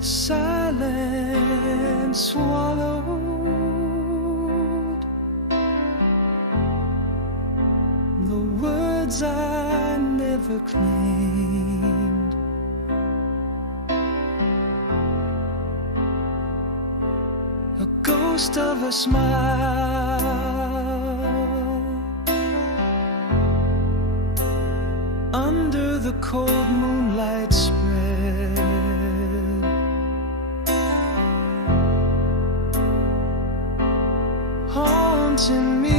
Silence swallowed the words I never claimed. A ghost of a smile under the cold moonlight spread. Haunting me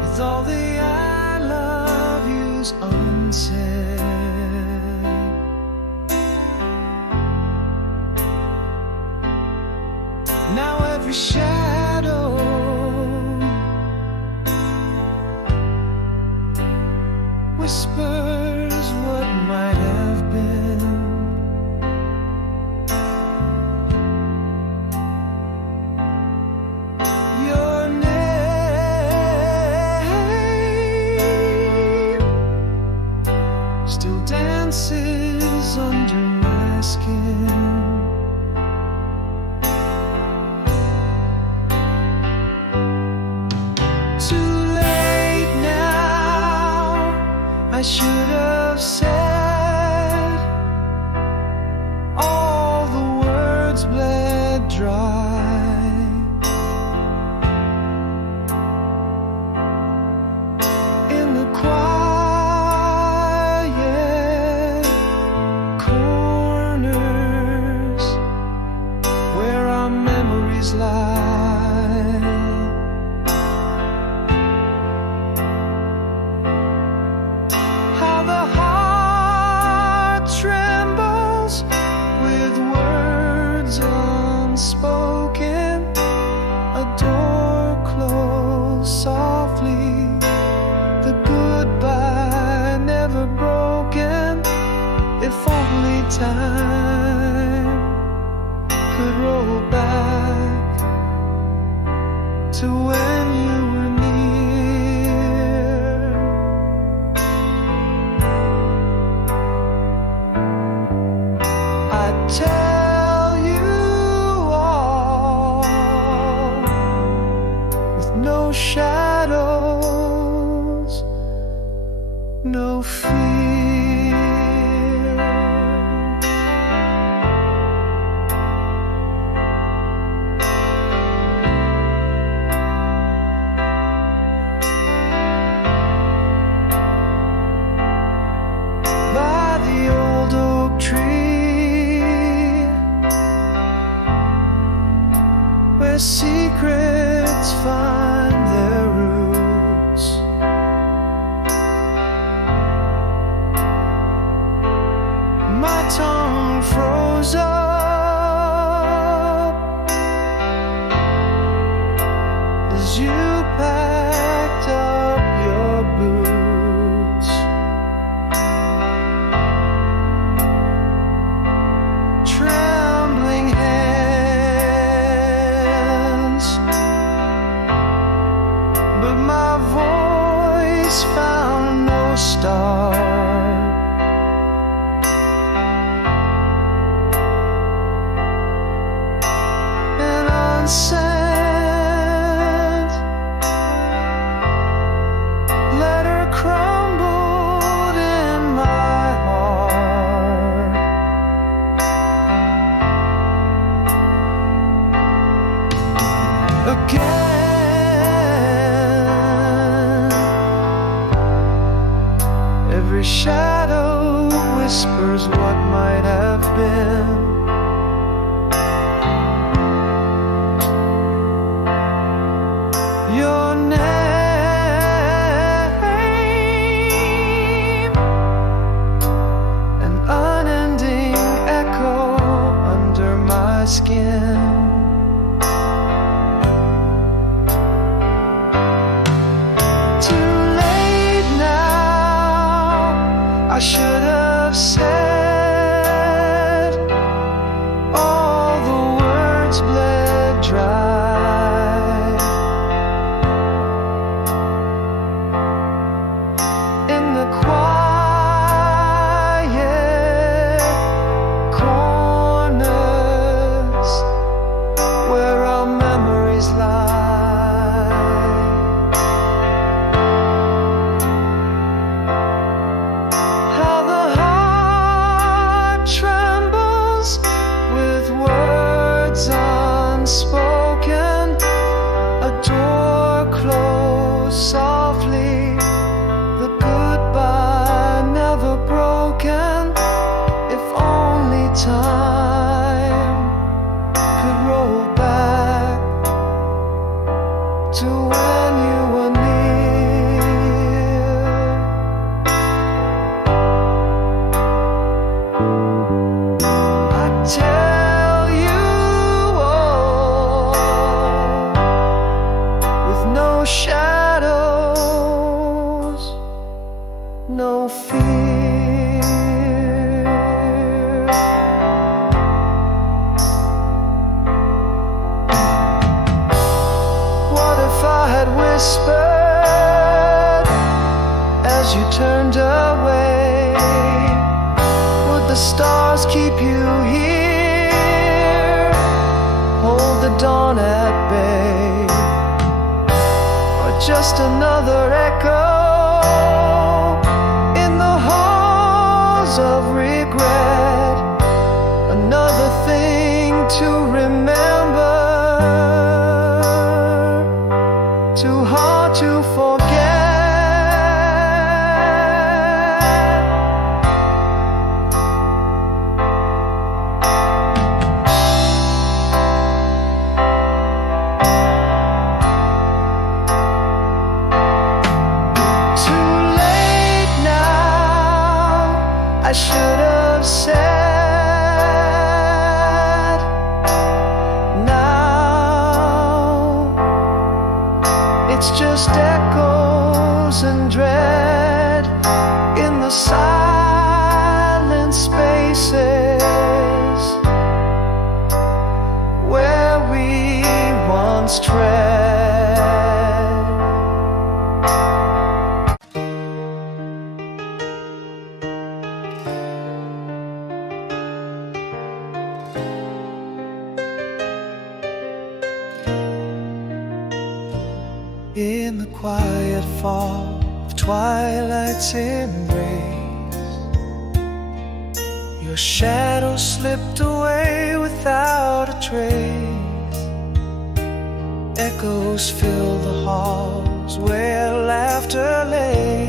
with all the I love yous unsaid. Now every shadow whispers what might have been. Dances under my skin. Too late now, I should have said. All the words bled dry. In the quiet time could roll back to when you were near. I'd tell you all with no shadows, no fear. Where secrets find their roots, my tongue froze up as you packed up your boots. Trembling hands, but my voice found no start. And unsent letter crumbled in my heart. Again, every shadow whispers what might have been. Your name, an unending echo under my skin. I should have said as you turned away. Would the stars keep you here, hold the dawn at bay, or just another echo in the halls of regret? Another thing to remember, too hard to forget. Too late now, I should have said. It's just echoes and dread in the silent spaces where we once tread. In the quiet fall of twilight's embrace, your shadow slipped away without a trace. Echoes fill the halls where laughter lay.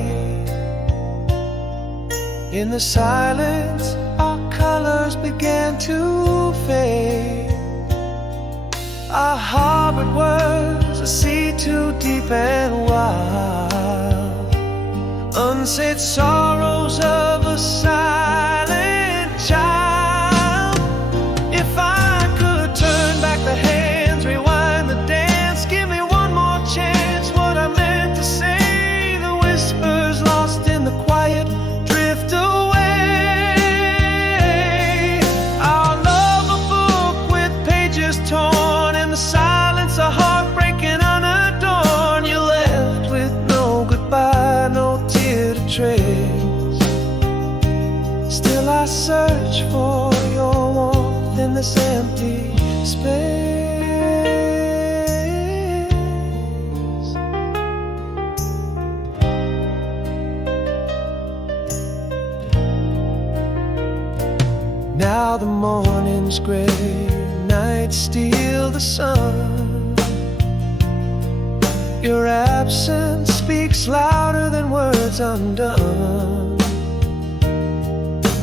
In the silence, our colors began to fade. Our harbored words, a sea too deep and wild, unsaid sorrows of a silent child. If I could turn back the hands, rewind the dance, give me one more chance. What I meant to say, the whispers lost in the quiet drift away. Our love a book with pages torn, in the silence a heartbreaking unadorned. You left with no goodbye, no tear to trace. Still I search for your warmth in this empty space. Now the morning's gray, nights steal the sun. Your absence speaks louder than words undone.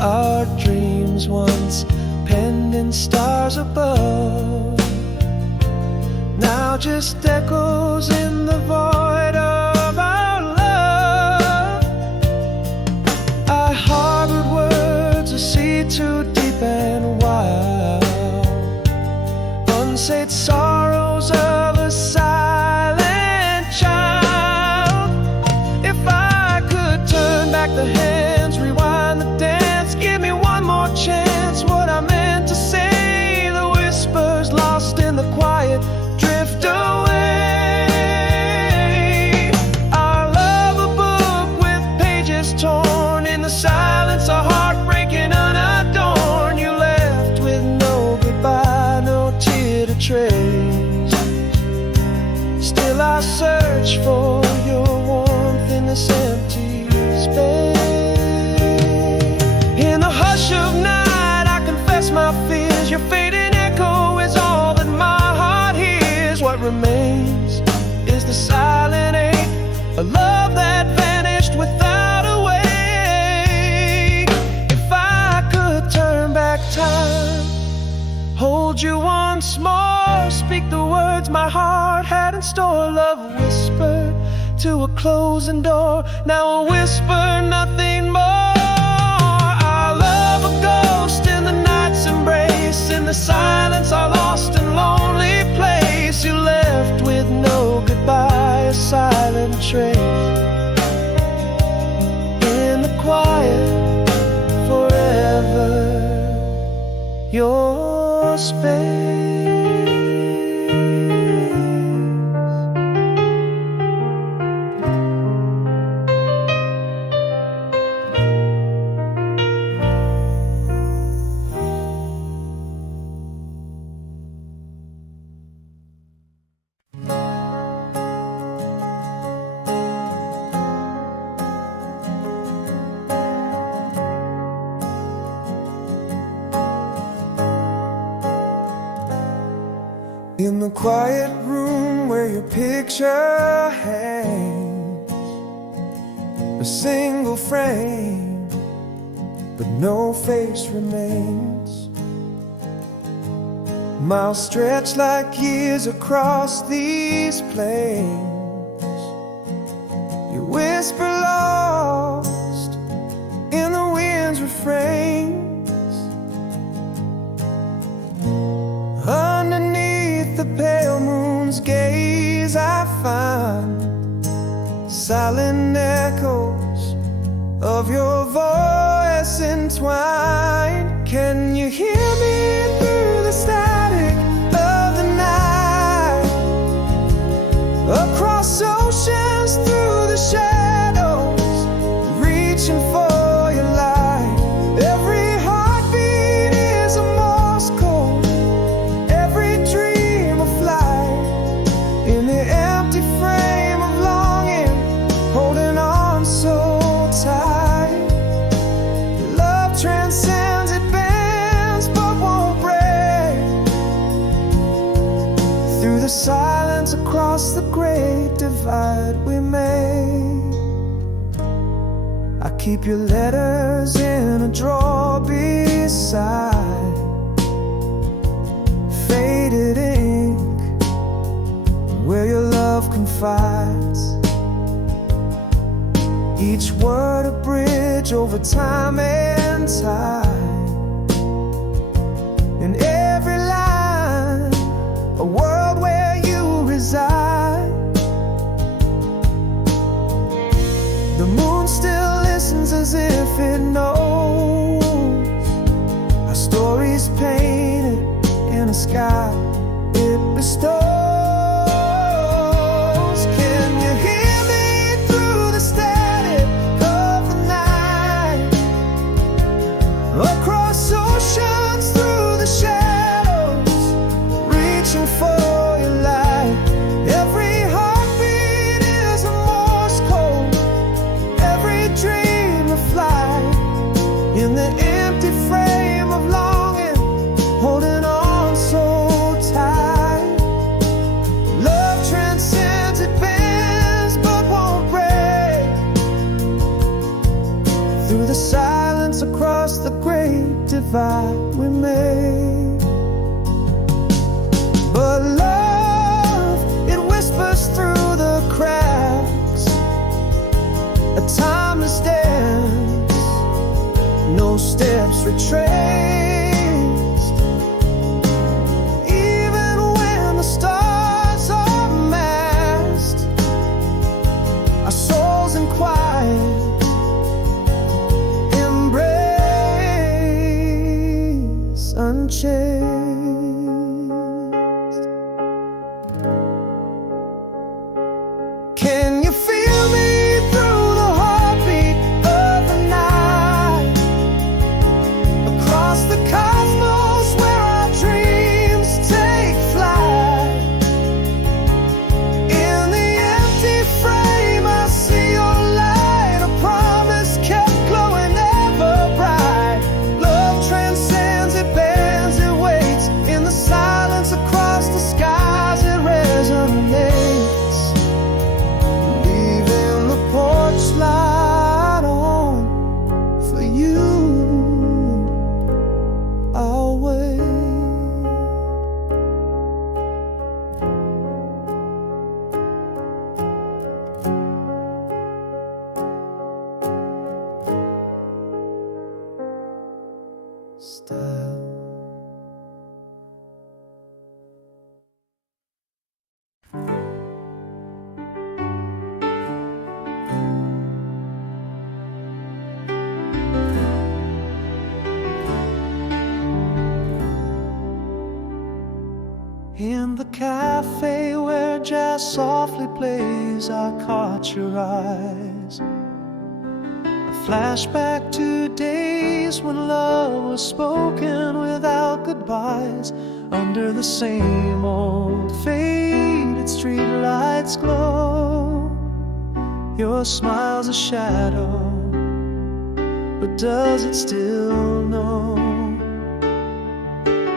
Our dreams once penned in stars above, now just echoes in the void of our love. I harbored words, a sea too deep and wild, unsaid sorrows of a silent child. If I could turn back the hands, rewind the dance, give me one more chance. What I meant to say, the whispers lost in the quiet drift away. Our love a book with pages torn, in the silence a heartbreaking unadorned. You left with no goodbye, no tear to trace. Still I search for your warmth in this empty space. In the hush of night I confess my fears, your fading echo is all that my heart hears. What remains is the silent ache, a love that vanished without a way. If I could turn back time, hold you once more, speak the words my heart had in store. Love whispered to a closing door, now a whisper, nothing more. Our love a ghost in the night's embrace, in the silence our lost and lonely place. You left with no goodbye, a silent trace in the quiet forever. Your space. In the quiet room where your picture hangs, a single frame, but no face remains. Miles stretch like years across these plains. You whisper lost in the wind's refrains. Underneath the pale moon's gaze, I find silent echoes of your voice entwined. Can you hear me through the static of the night? Across oceans, through the shadows, reaching for your light. Every heartbeat is a Morse code, every dream a flight. In the empty frame of longing, holding on so tight. Love transcends, it bends but won't break. Through the silence across the great divide we made, I keep your letters in a drawer beside faded ink, where your love confides. Each word a bridge over time and tide. In every line, a world where you reside. The moon still listens as if it knows our stories painted in a sky it bestows. Can you hear me through the static of the night? Across oceans, through the shadows, reaching for your light. Every heartbeat is a Morse code, every dream a flight. In the empty frame of longing, holding on so tight. Love transcends, it bends but won't break. Through the silence across the great divide we made. But love, it whispers through the cracks, a timeless dance, no steps retraced. Even when the stars are masked, our souls in quiet embrace unchanged. Can you feel me through the heartbeat of the night? Across the cosmos where our dreams take flight. In the empty frame I see your light, a promise kept glowing ever bright. Love transcends, it bends, it waits. In the silence across the skies it resonates. Leaving the porch light on for you, I'll wait. Style. In the cafe where jazz softly plays, I caught your eyes. A flashback to days when love was spoken without goodbyes. Under the same old faded streetlights glow, your smile's a shadow, but does it still know?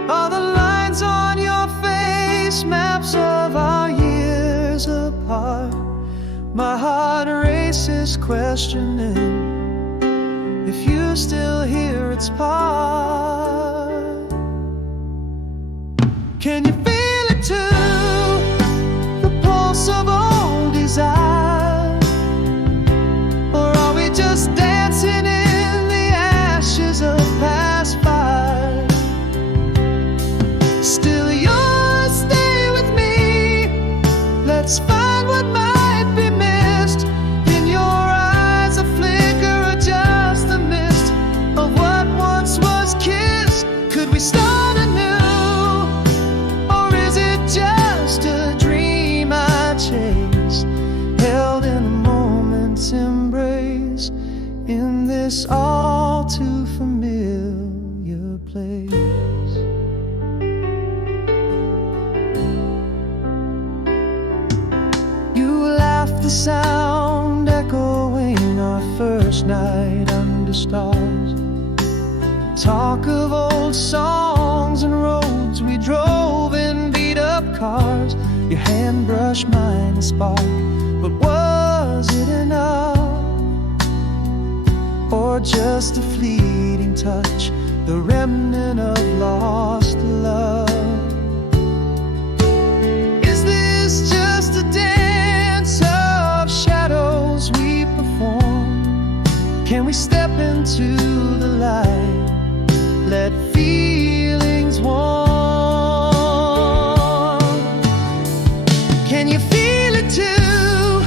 Are the lines on your face map My heart races questioning if you still hear its part. Can you feel it too? The pulse of old desire? Or are we just dancing in the ashes of past fire? Still yours, stay with me. Let's find what might be missed in your eyes, a flicker or just a mist of what once was kissed. Could we start anew, or is it just a dream I chase, held in a moment's embrace in this all too familiar place? The sound echoing our first night under stars. Talk of old songs and roads we drove in beat-up cars. Your hand brushed mine, a spark, but was it enough? Or just a fleeting touch, the remnant of lost love? Is this just a dance of shadows we perform? Can we step into the light, let feelings warm? Can you feel it too,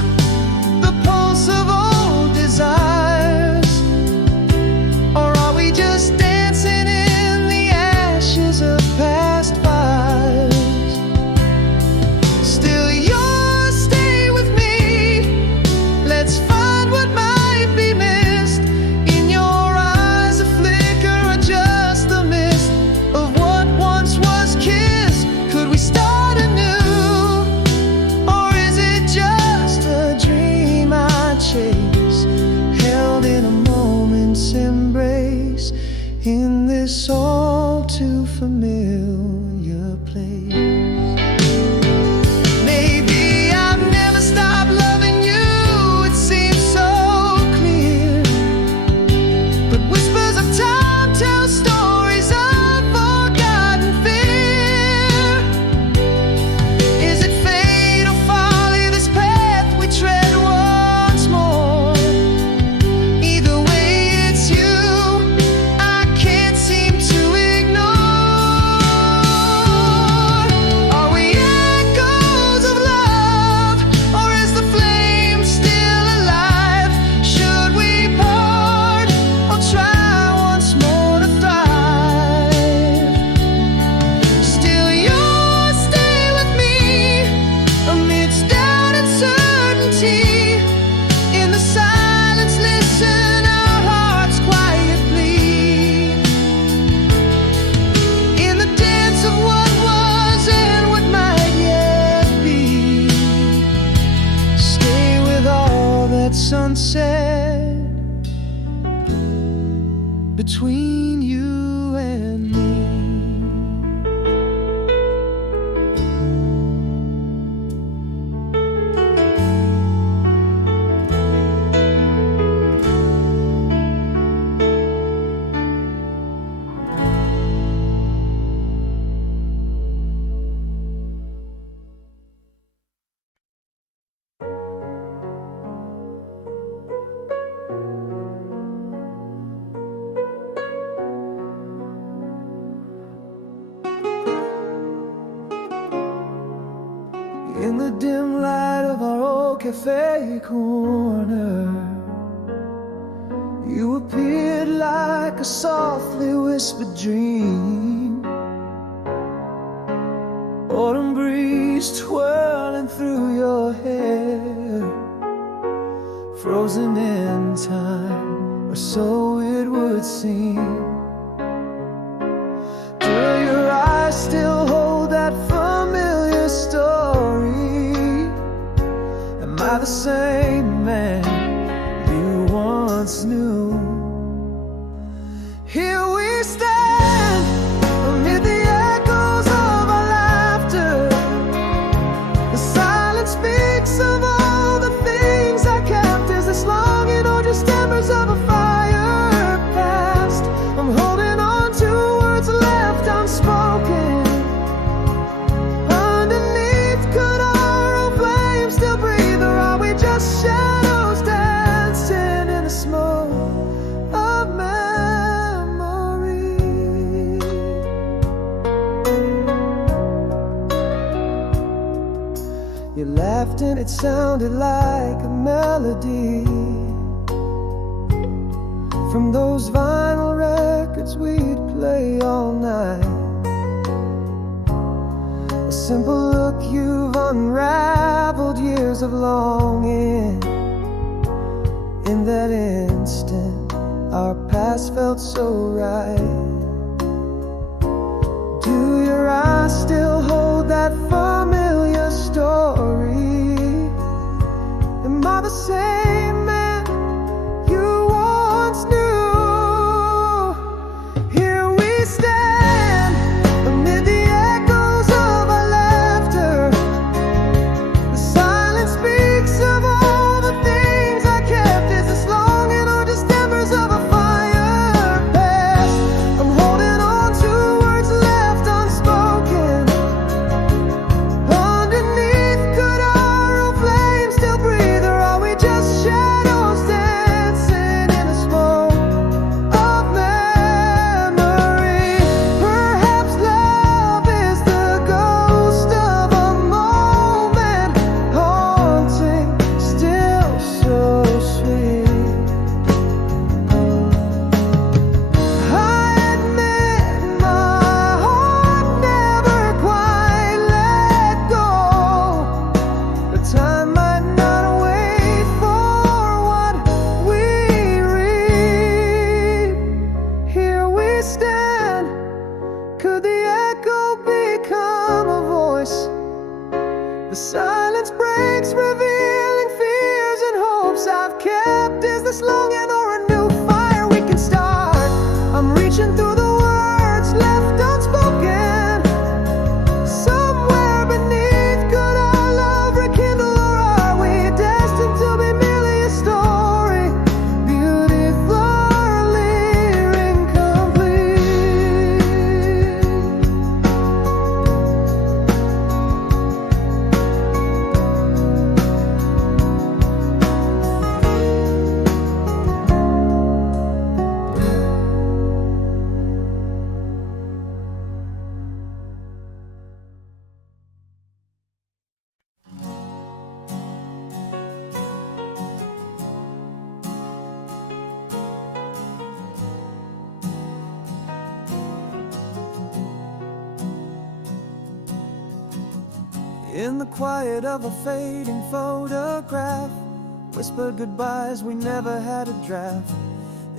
the pulse of old desires? Or are we just dancing in the ashes of past fires? Still yours, stay with me. Let's find what might be missed in your eyes, a flicker or just a mist of what once was kissed. Could we start anew, or is it just a dream I chase, held in a moment's embrace in this all too familiar place? Maybe I've never stopped loving you, it seems so clear. But whispers of time tell stories of forgotten fear. Is it fate or folly, this path we tread once more? Either way, it's you I can't seem to ignore. Are we echoes of love, or is the flame still alive? Should we part or try once more to thrive? Still yours, stay with me amidst doubt and certainty. In the silence, listen our hearts quietly. In the dance of what was and what might yet be. Stay with all that's unsaid between you and me. In the dim light of our old cafe corner, you appeared like a softly whispered dream. Autumn breeze twirling through your hair, frozen in time, or so it would seem. Do your eyes still hold that familiar story? Am I the same man you once knew? Here we stand amid the echoes of our laughter. The silence speaks of all the things it sounded like a melody from those vinyl records we'd play all night. A simple look, you've unraveled years of longing. In that instant, our past felt so right. Do your eyes still hold that familiar story? Am I the same man you once knew? Here we stand amid the echoes of our laughter. The silence speaks of all the things I kept. Is this longing or just embers of a fire past? I'm holding on to words left unspoken. Underneath, could our own flame still breathe, or are we just shadows dancing in the smoke of memory? Perhaps love is the ghost of a moment, haunting, still so sweet. I admit my heart never quite let go, but time might not wait for what we read. Here we stand. Could the echo become a voice? The silence breaks, revealing fears and hopes I've kept. Is this longing or a new fire we can start? I'm reaching through the words left unspoken. Somewhere beneath, could our love rekindle, or are we destined to be merely a story, beautifully incomplete? In the quiet of a fading photograph, whispered goodbyes, we never had a draft.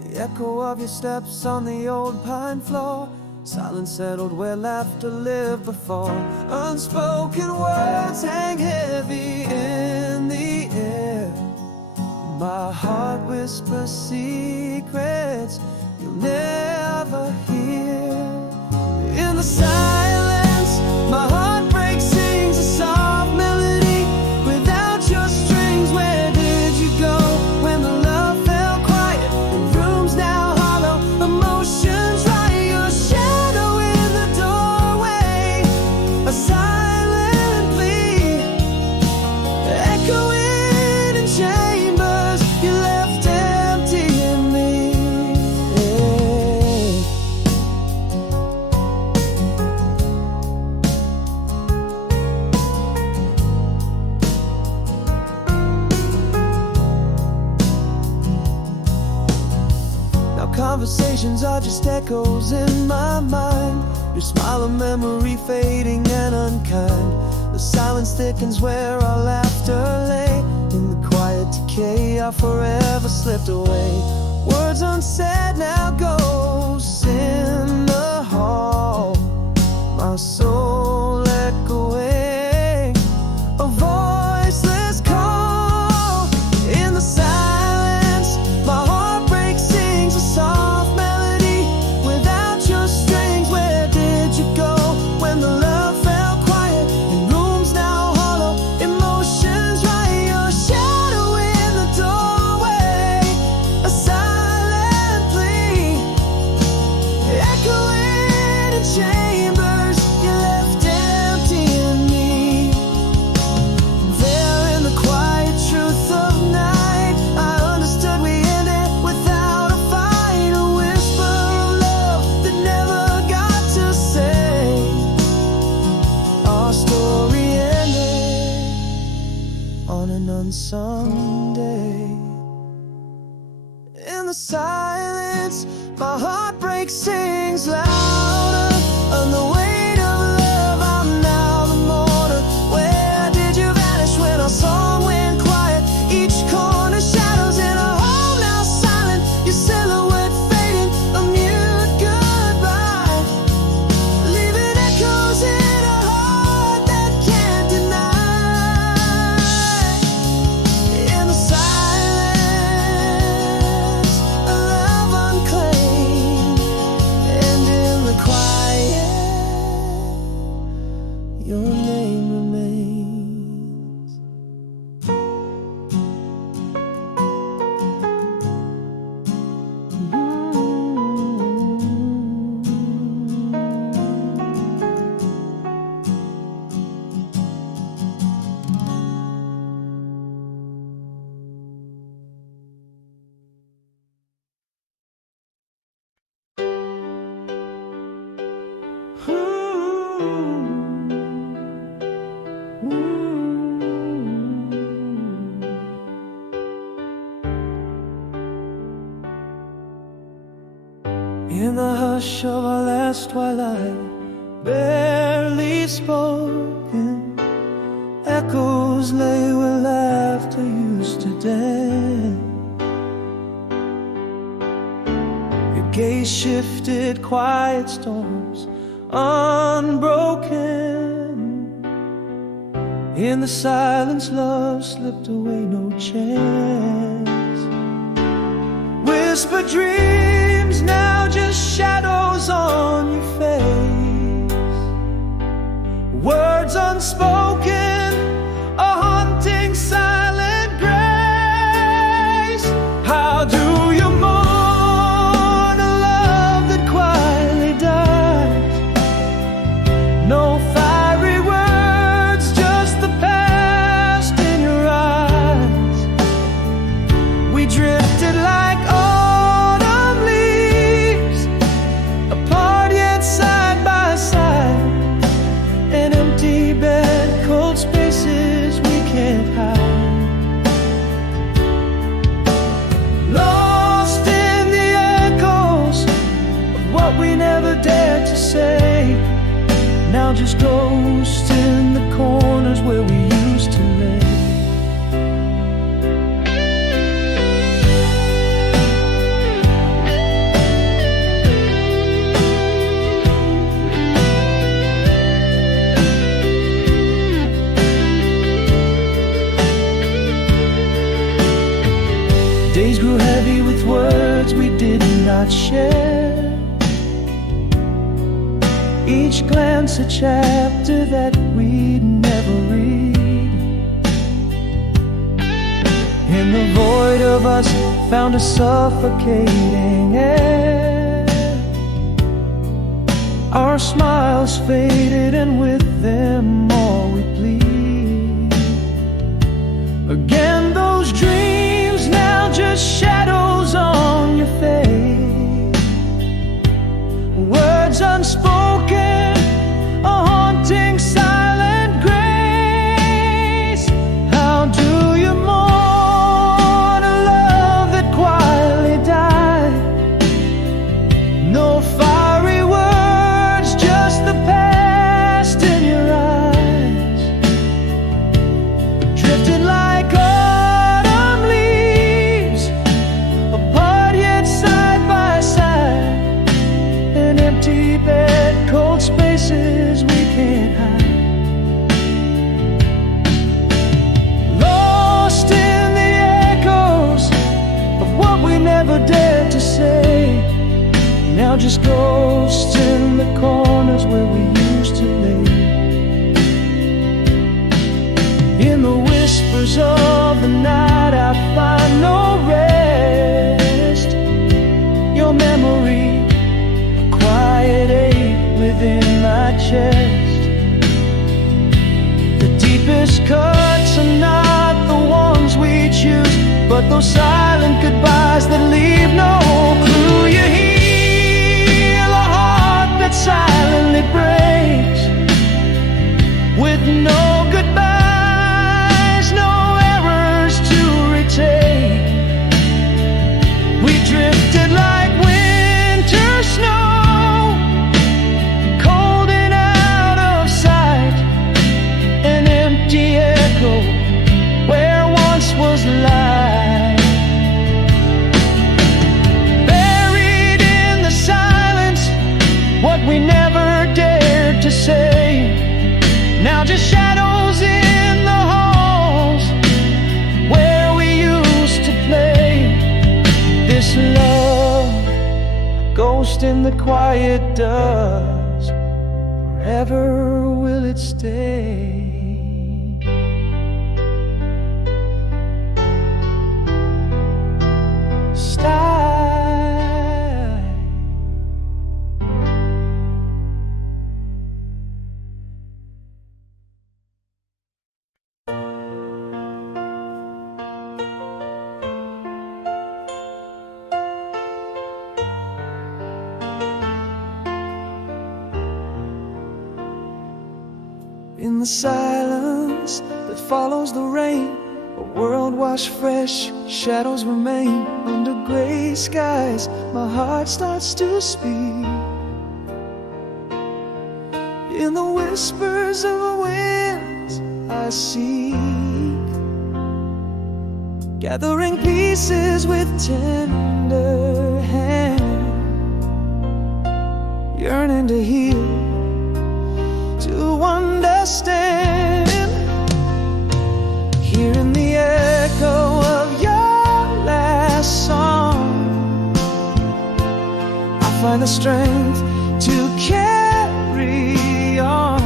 The echo of your steps on the old pine floor, silence settled where laughter lived before. Unspoken words hang heavy in the air. My heart whispers secrets you'll never hear. In the silence, my heartbreak sings a soft melody. Without your strings, where did you go when the love fell quiet? The room's now hollow, emotions right. Your shadow in the doorway, a silent plea, echoing in chambers you left empty in me. Conversations are just echoes in my mind. Your smile, a memory fading and unkind. The silence thickens where our laughter lay. In the quiet decay, our forever slipped away. Words unsaid, now ghosts in the hall. My soul echoing a voiceless call. In the silence, my heartbreak sings a soft melody. Without your strings, where did you go when the love fell quiet? And rooms now hollow, emotions right. Your shadow in the doorway, a silent plea, the silence, my heartbreak sings louder. On the weight of love, I'm now the mourner. Where did you vanish when our song went quiet? Each corner shadows in a home now silent. Your silhouette fading, a mute goodbye, leaving echoes in a heart that can't deny. In the silence, a love unclaimed, and in the quiet, your name remains. In the hush of our last twilight, barely spoken, echoes lay where laughter used to dance. Your gaze shifted quiet storms, unbroken. In the silence, love slipped away, no chance. Whispered dreams, now just shadows on your face. Words unspoken, a haunting silent grace. How do you mourn a love that quietly dies? No fiery words, just the past in your eyes. We drifted like autumn leaves, apart yet side by side. An empty bed, cold spaces we can't hide. Lost in the echoes of what we never dared to say. Now just ghosts in the corners where we used to lay. Days grew heavy with words we did not share. Each glance a chapter that we'd never read. In the void of us found a suffocating air. Our smiles faded and with them all we plead. Again those dreams, now just shadows on your face. Words unspoken, a haunting silent grace. How do you mourn a love that quietly died? No fiery words, just the past in your eyes. Drifted like autumn leaves, apart yet side by side. An empty bed, cold spaces we can't hide. Lost in the echoes of what we never dared to say. Now just ghosts in the corners where we used to lay. In the whispers of the night I find no rest. Your memory, a quiet ache within my chest. The deepest cuts are not the ones we choose, but those silent goodbyes that leave no clue. You heal a heart that silently breaks, with no goodbyes, no errors to retake. this love, a ghost in the quiet dust, forever will it stay? In the silence that follows the rain, a world washed fresh, shadows remain. Under gray skies, my heart starts to speak. In the whispers of the winds I seek, gathering pieces with tender hand, yearning to heal, to understand. Hearing the echo of your last song, I find the strength to carry on.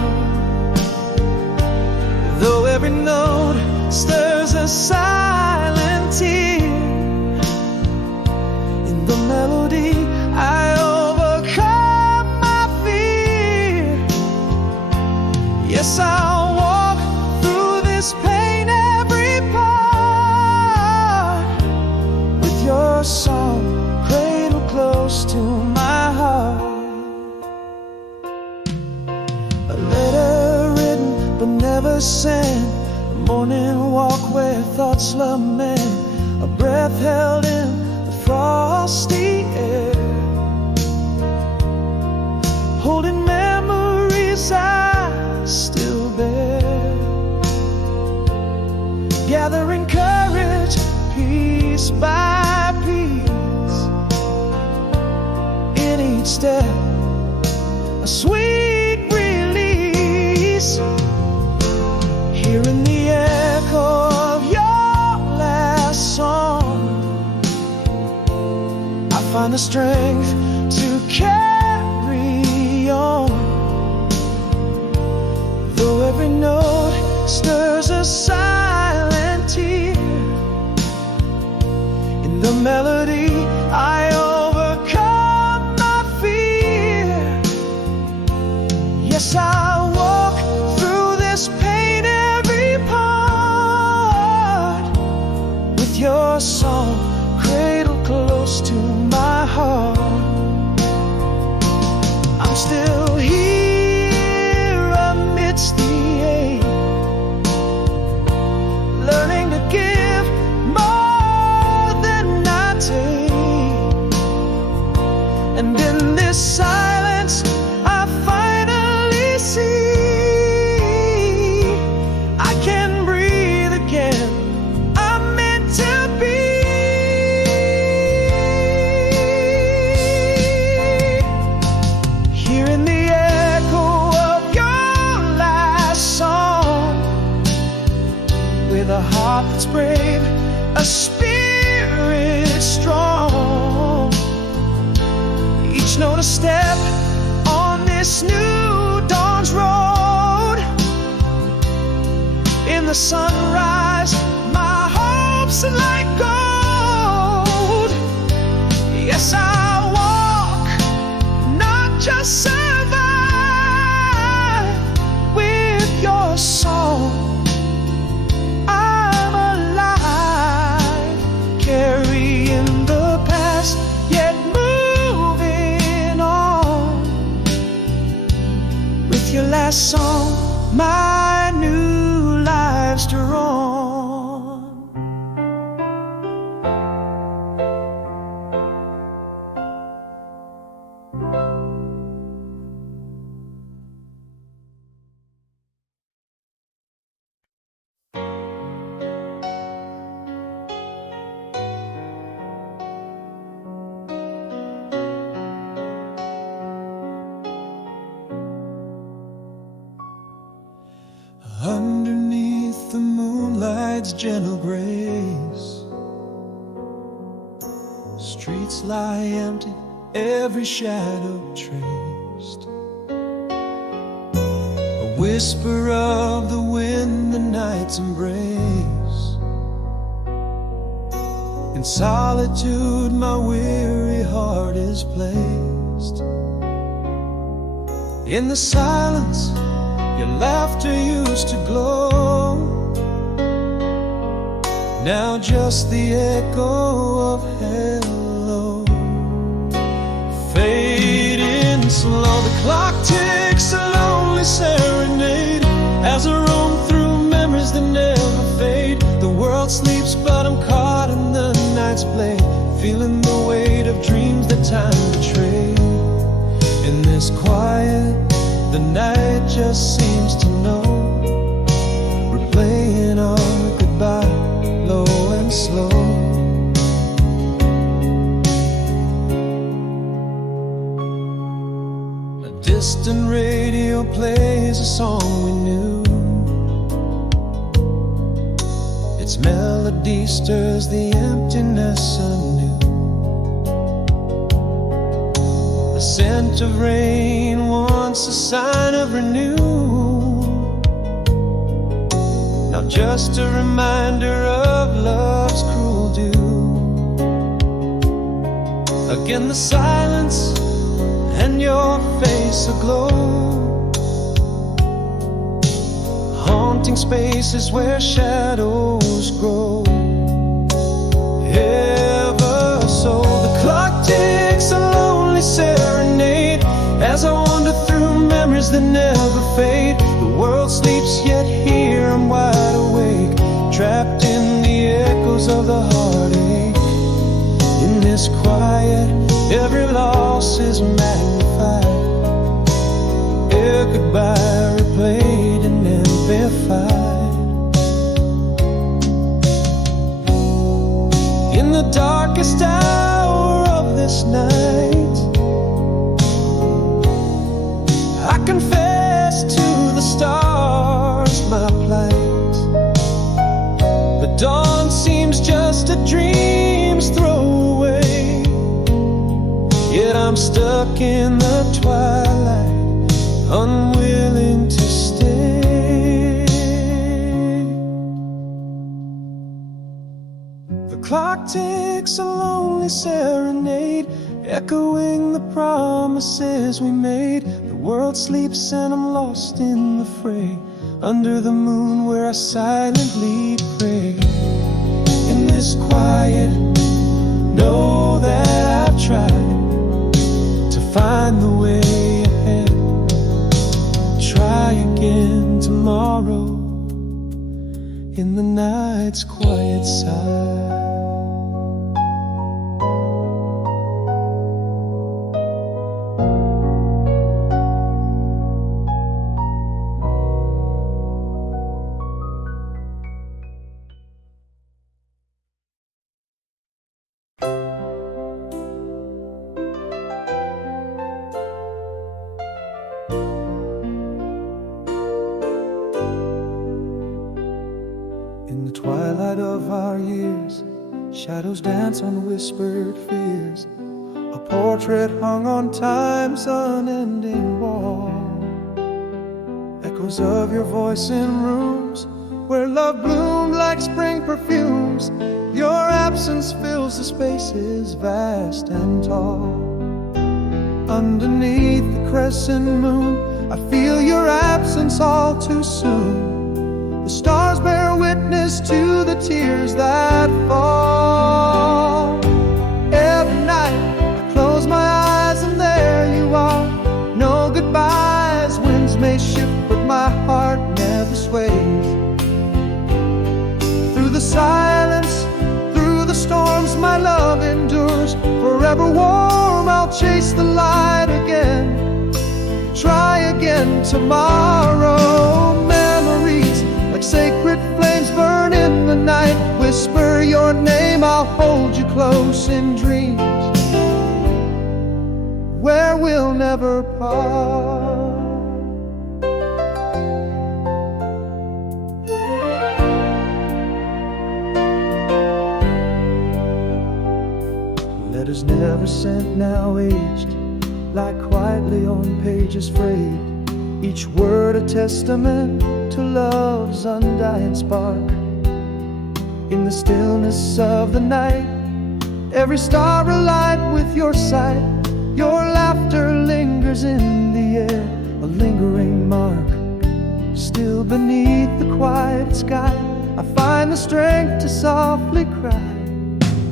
Though every note stirs a silent tear, in the melody I overcome my fear. Yes, I'll walk through this pain, every part, with your song cradled close to my heart. A letter written but never sent, a morning walk where thoughts lament, a breath held in the frosty air, holding memories I still bear, gathering courage piece by piece. In each step, a sweet release. Hearing the echo of your last song, I find the strength to carry on. Though every note stirs a silent tear, in the melody I overcome my fear. Yes, I'll walk through this pain, every part, with your song cradled close to my heart. I'm still here amidst the ache, learning to give more than I take. And in this silence I finally see I can breathe again. I'm meant to be. Hearing the echo of your last song, with a heart that's brave, a spirit strong, each note a step on this new dawn's road. In the sunrise, my hopes are like gold. Yes, I walk, not just survive, with your song I'm alive, carrying the past, yet moving on. With your last song, my new life's drawn. Underneath the moonlight's gentle grace, Streets lie empty, every shadow traced. A whisper of the wind, the night's embrace. In solitude my weary heart is placed. In the silence your laughter used to glow. Now just the echo of hello. Fading slow, the clock ticks a lonely serenade as I roam through memories that never fade. The world sleeps but I'm caught in the night's play, feeling the weight of dreams that time betrayed. In this quiet, the night just seems to know, replaying our goodbye, low and slow. A distant radio plays a song we knew. Its melody stirs the emptiness anew. The scent of rain, once a sign of renewal, now just a reminder of love's cruel doom. Again the silence and your face aglow, haunting spaces where shadows grow. Ever so the clock ticks a lonely serenade as I wander through memories that never fade. The world sleeps yet here I'm wide awake, trapped in the echoes of the heartache. In this quiet, every loss is magnified, every goodbye replayed and amplified. In the darkest hour of this night, I confess to the stars my plight. The dawn seems just a dream's throwaway, yet I'm stuck in the twilight, unwilling to stay. The clock ticks a lonely serenade, echoing the promises we made. The world sleeps and I'm lost in the fray, under the moon where I silently pray. In this quiet, know that I've tried to find the way ahead. Try again tomorrow in the night's quiet side. In the twilight of our years, shadows dance on whispered fears. A portrait hung on time's unending wall. Echoes of your voice in rooms where love bloomed like spring perfumes. Your absence fills the spaces vast and tall. Underneath the crescent moon, I feel your absence all too soon. The stars bear witness to the tears that fall. Every night I close my eyes and there you are. No goodbyes, winds may shift but my heart never sways. Through the silence, through the storms, my love endures. Forever warm, I'll chase the light again. Try again tomorrow. Memories like sacred flames burn in the night. Whisper your name, I'll hold you close in dreams where we'll never part. Letters never sent, now aged, lie quietly on pages frayed. Each word a testament to love's undying spark. In the stillness of the night, every star alight with your sight. Your laughter lingers in the air, a lingering mark. Still beneath the quiet sky, I find the strength to softly cry.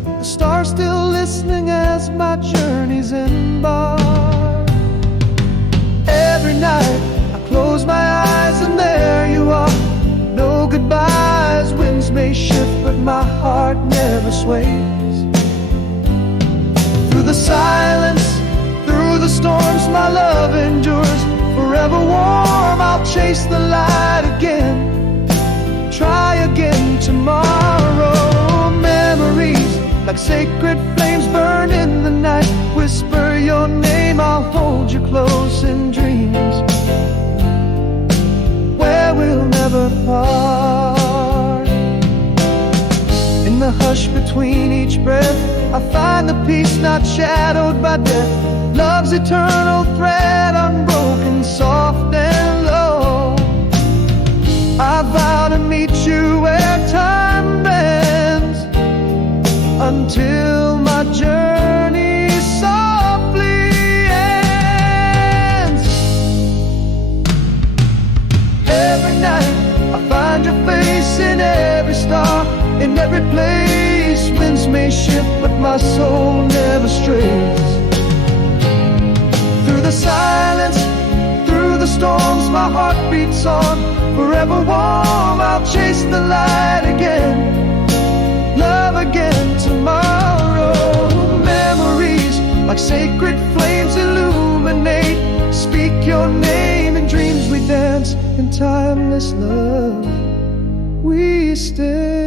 The stars still listening as my journeys embark. Every night I close my eyes and there you are. No goodbyes, winds may shift but my heart never sways. Through the silence, through the storms, my love endures. Forever warm, I'll chase the light again. Try again tomorrow. Memories like sacred flames burn in the night. Whisper your name, I'll hold you close in dreams where we'll never part. In the hush between each breath, I find the peace not shadowed by death. Love's eternal thread, unbroken, soft and low. I vow to meet you where time bends, until my journey softly ends. Every night I find your face in every star, in every place. Winds may shift but my soul never strays. Through the silence, through the storms, my heart beats on. Forever warm, I'll chase the light again. Love again tomorrow. Memories like sacred flames illuminate. Speak your name in dreams we dance. In timeless love we stay.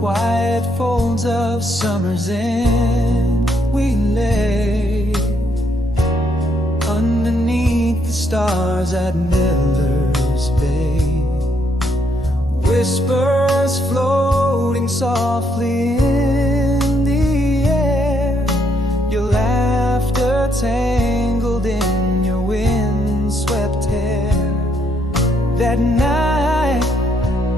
Quiet folds of summer's end, we lay underneath the stars at Miller's Bay. Whispers floating softly in the air, your laughter tangled in your windswept hair. That night,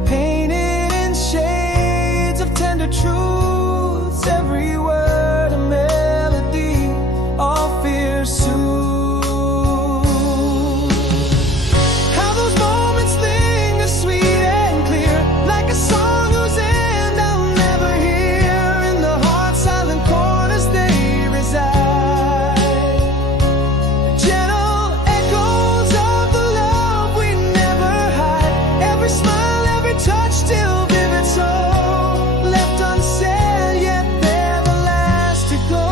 painted in shades of tender truths, every word a melody, all fears soothe. How those moments linger sweet and clear, like a song whose end I'll never hear. In the heart's silent corners they reside, gentle echoes of the love we never hide. Every smile, every touch still vivid, so left unsaid, yet they're the last to go.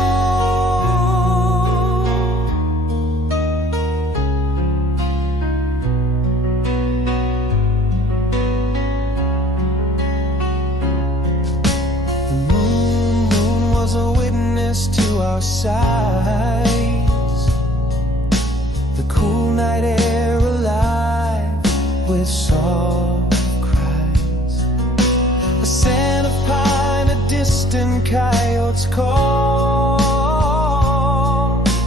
The moon was a witness to our sighs, the cool night air alive with soft cries, the scent of pine, a distant coyote's call.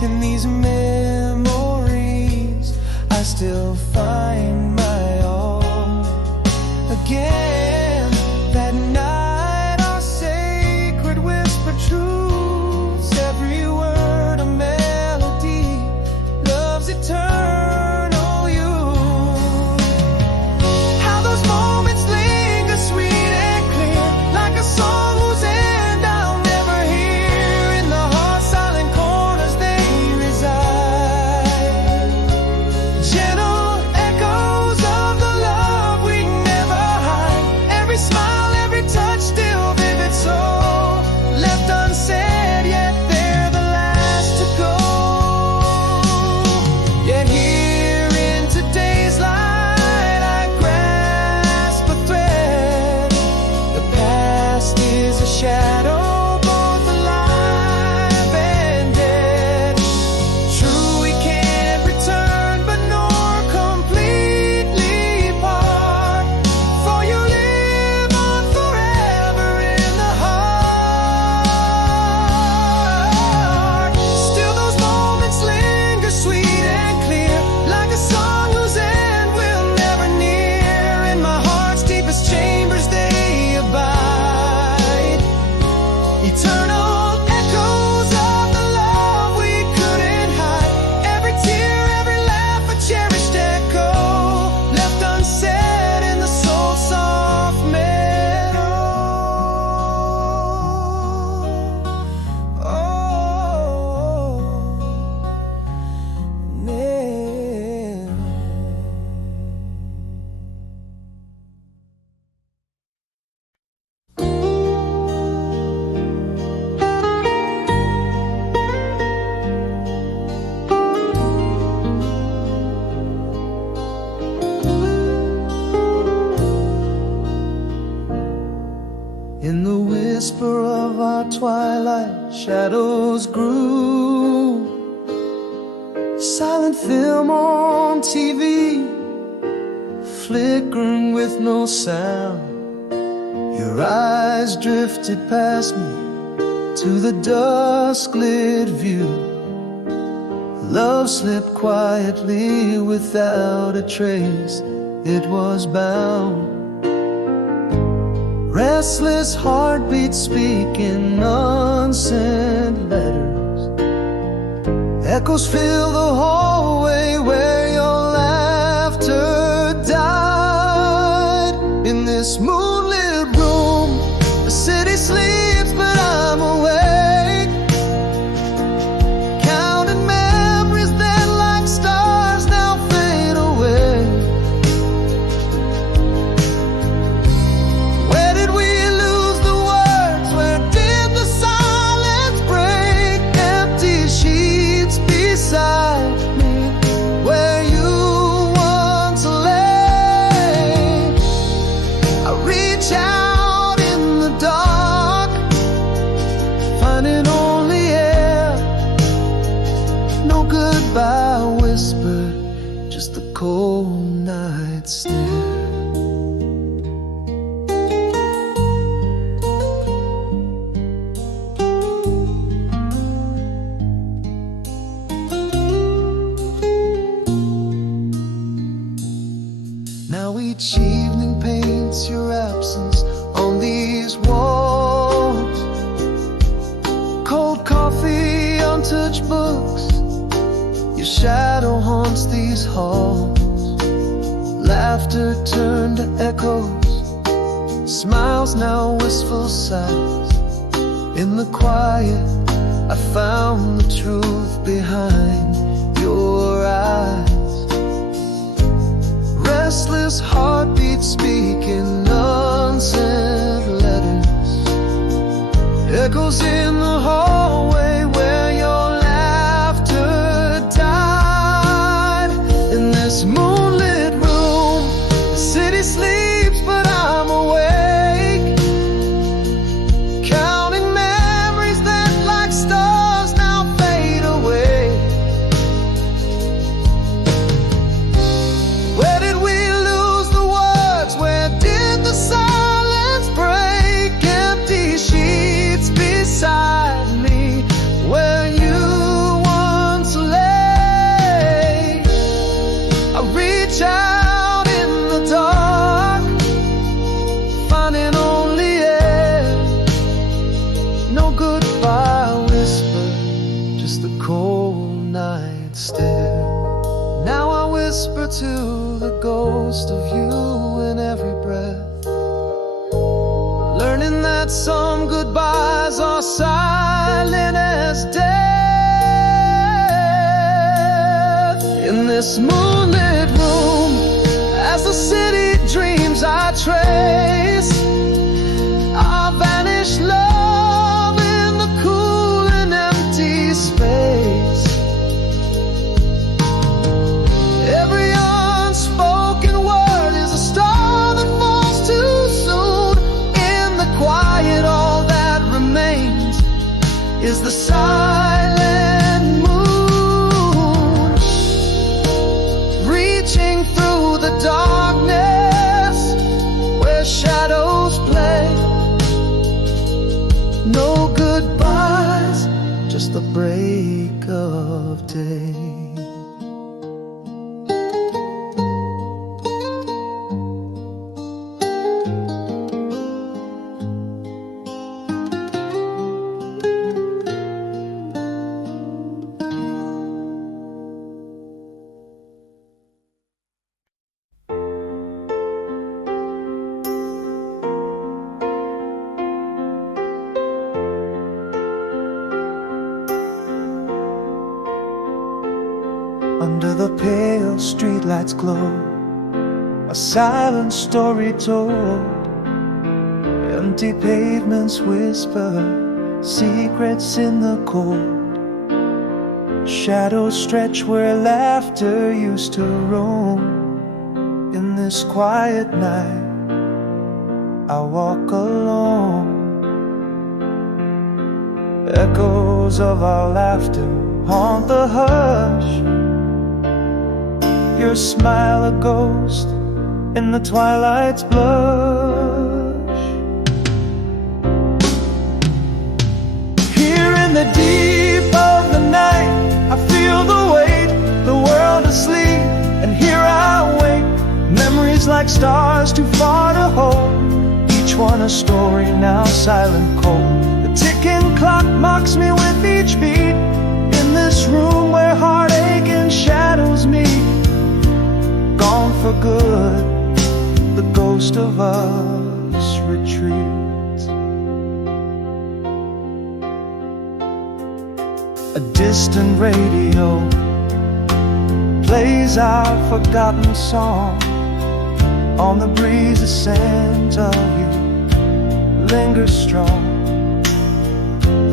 In these memories I still find my all. Again, that night our sacred whisper truths, every word a melody, love's eternal youth. How those moments linger sweet and clear, like a song whose end I'll never hear. In our twilight, shadows grew. Silent film on TV, flickering with no sound. Your eyes drifted past me to the dusk-lit view. Love slipped quietly without a trace, it was bound. Restless heartbeats speaking unsent letters. Echoes fill the hallway where your laughter died. In this moonlit room, the city sleeps but I'm awake, counting memories that like stars now fade away. Where did we lose the words? Where did the silence break? Empty sheets beside me, where you once lay. I reach out in the dark, finding only air. No goodbye whisper, just the cold night stare. Now each evening paints your absence on these walls. Cold coffee, untouched books, your shadow haunts these halls. Laughter turned to echoes, smiles now wistful sighs. In the quiet, I found the truth behind your eyes. Restless heartbeats speaking unsent letters. Echoes in the hallway where your laughter died. In this moonlit room, the city sleeps but I'm awake, counting memories that like stars now fade away. Where did we lose the words? Where did the silence break? Empty sheets beside me, where you once lay. I reach out in the dark, finding only air. No goodbye whisper, just the cold night stare. Now I whisper to the ghost of you in every breath, learning that some goodbyes are silent as death. In this moonlit room, as the city dreams I trace, our vanished love in the cool and empty space. Every unspoken word is a star that falls too soon. In the quiet, all that remains is the silent moon, reaching through the darkness where shadows play. No goodbyes, just the break of day. Under the pale streetlights glow, a silent story told. Empty pavements whisper secrets in the cold. Shadows stretch where laughter used to roam. In this quiet night, I walk alone. Echoes of our laughter haunt the hush. Your smile a ghost in the twilight's blush. Here in the deep of the night, I feel the weight, the world asleep, and here I wake. Memories like stars too far to hold, each one a story now silent cold. The ticking clock mocks me with each beat, in this room where heartache and shadows meet. Gone for good, the ghost of us retreats. A distant radio plays our forgotten song. On the breeze, the scent of you lingers strong.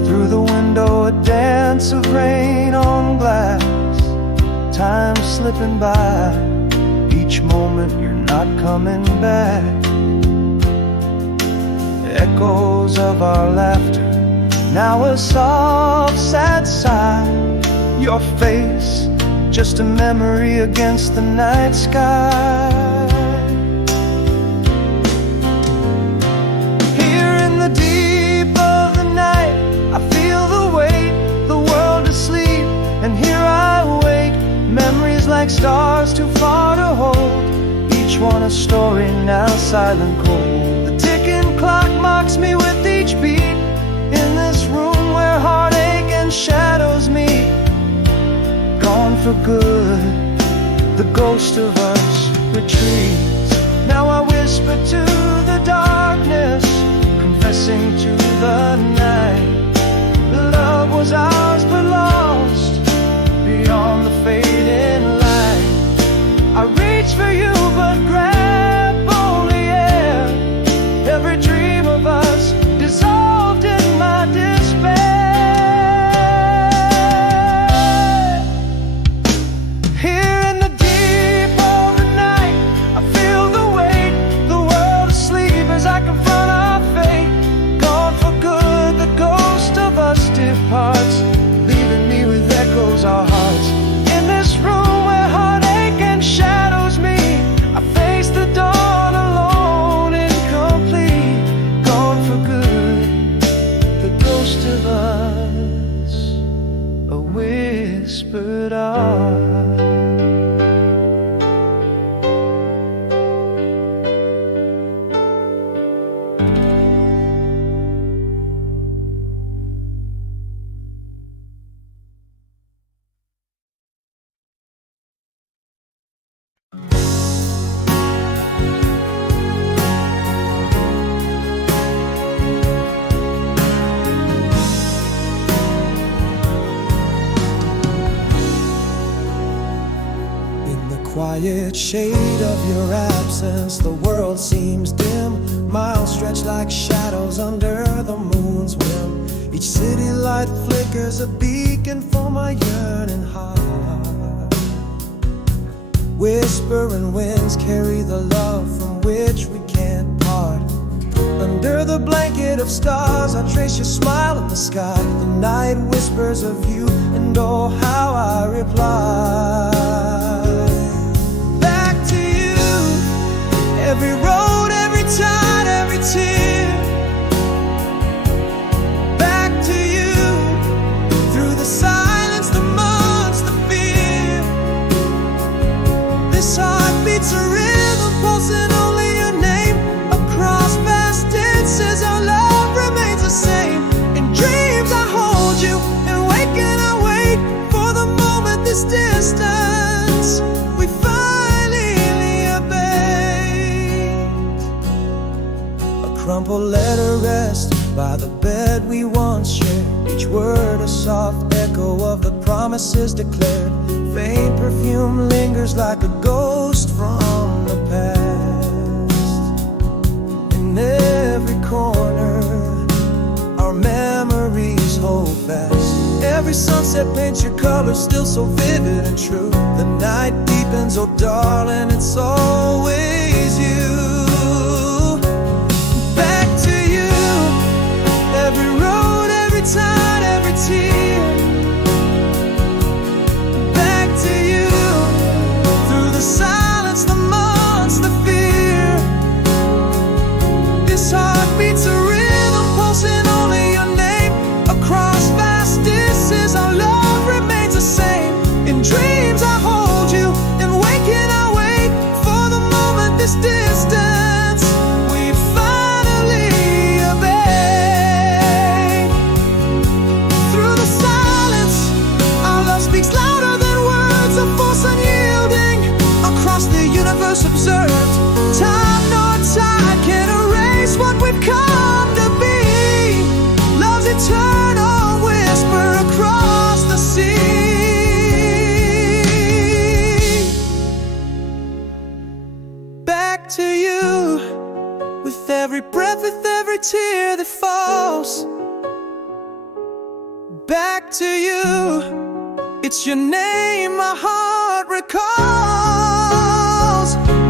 Through the window, a dance of rain on glass. Time slipping by, each moment you're not coming back. Echoes of our laughter, now a soft, sad sigh. Your face, just a memory against the night sky. Here in the deep of the night, I feel the weight, the world asleep, and here I wake. Memories like stars too far to hold, each one a story now silent cold. The ticking clock mocks me with each beat, in this room where heartache and shadows meet. Gone for good, the ghost of us retreats. Now I whisper to the darkness, confessing to the night. Love was ours but lost beyond the fading light. I reach for you but grab only air. Every dream of us dissolved in my despair. Here in the deep of the night, I feel the weight, the world asleep as I confront our fate. Gone for good, the ghost of us departs, leaving me with echoes our hearts. In this room where heartache and shadows meet, I face the dawn alone, incomplete. Gone for good, the ghost of us, a whispered art. Quiet shade of your absence, the world seems dim. Miles stretch like shadows under the moon's whim. Each city light flickers a beacon for my yearning heart. Whispering winds carry the love from which we can't part. Under the blanket of stars, I trace your smile in the sky. The night whispers of you, and oh how I reply. Every road, every tide, every tear. Back to you, through the silence, the months, the fear. This heart beats a rhythm, pulsing only your name. Across vast distances, our love remains the same. In dreams I hold you, and waking I wait for the moment this distance we finally abate. Crumpled letter rests by the bed we once shared. Each word a soft echo of the promises declared. Faint perfume lingers like a ghost from the past. In every corner, our memories hold fast. Every sunset paints your colors still so vivid and true. The night deepens, oh darling, it's always you. Every road, every tide, every breath, with every tear that falls back to you. It's your name my heart recalls.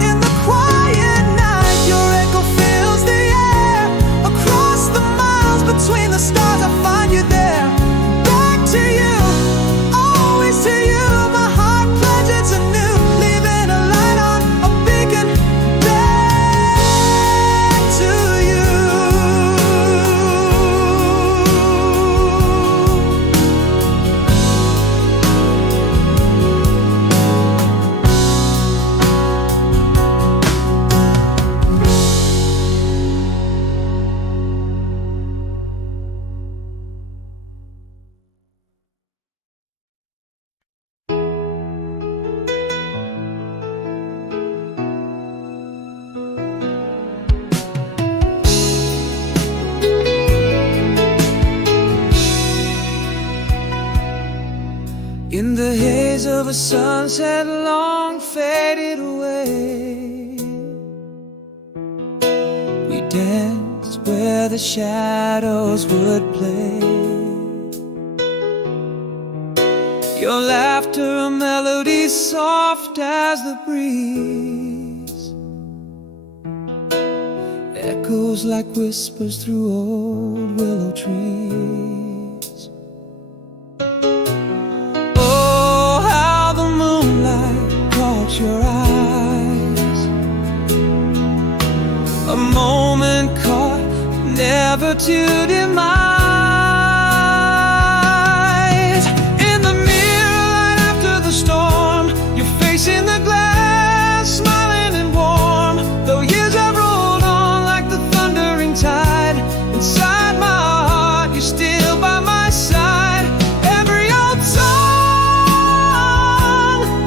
In the quiet night, your echo fills the air. Across the miles, between the stars, I find you there. Back to you, always to you. My heart pledges anew, leaving a light on, a beacon back to you. In the haze of a sunset long faded away, we danced where the shadows would play. Your laughter, a melody soft as the breeze, echoes like whispers through old willow trees. Your eyes, a moment caught, never to demise. In the mirror right after the storm, your face in the glass, smiling and warm. Though years have rolled on like the thundering tide, inside my heart you're still by my side. Every old song,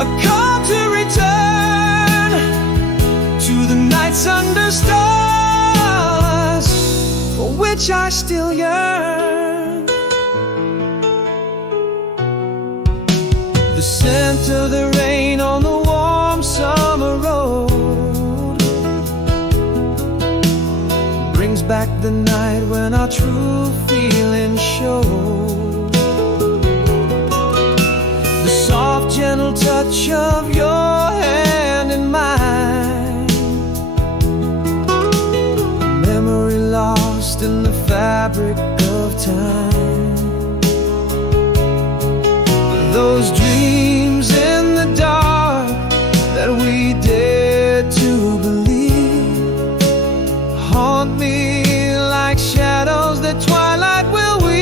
a call to return to the nights under stars, for which I still yearn. The scent of the rain on the warm summer road brings back the night when our true feelings showed. The soft, gentle touch of your hand in mine, memory lost in the fabric of time. Those dreams in the dark that we dared to believe haunt me like shadows that twilight will weave.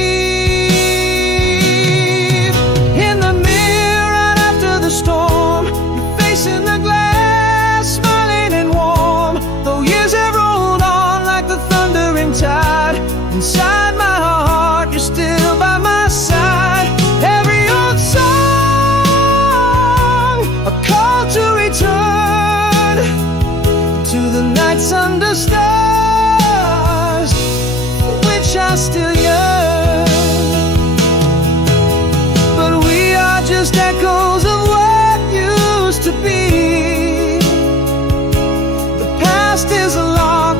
In the mirror right after the storm, your face in the glass, smiling and warm. Though years have rolled on like the thundering tide, inside my heart you're still by my side. Every old song, a call to return to the nights under stars, for which I still yearn. But we are just echoes of what used to be. The past is a lock,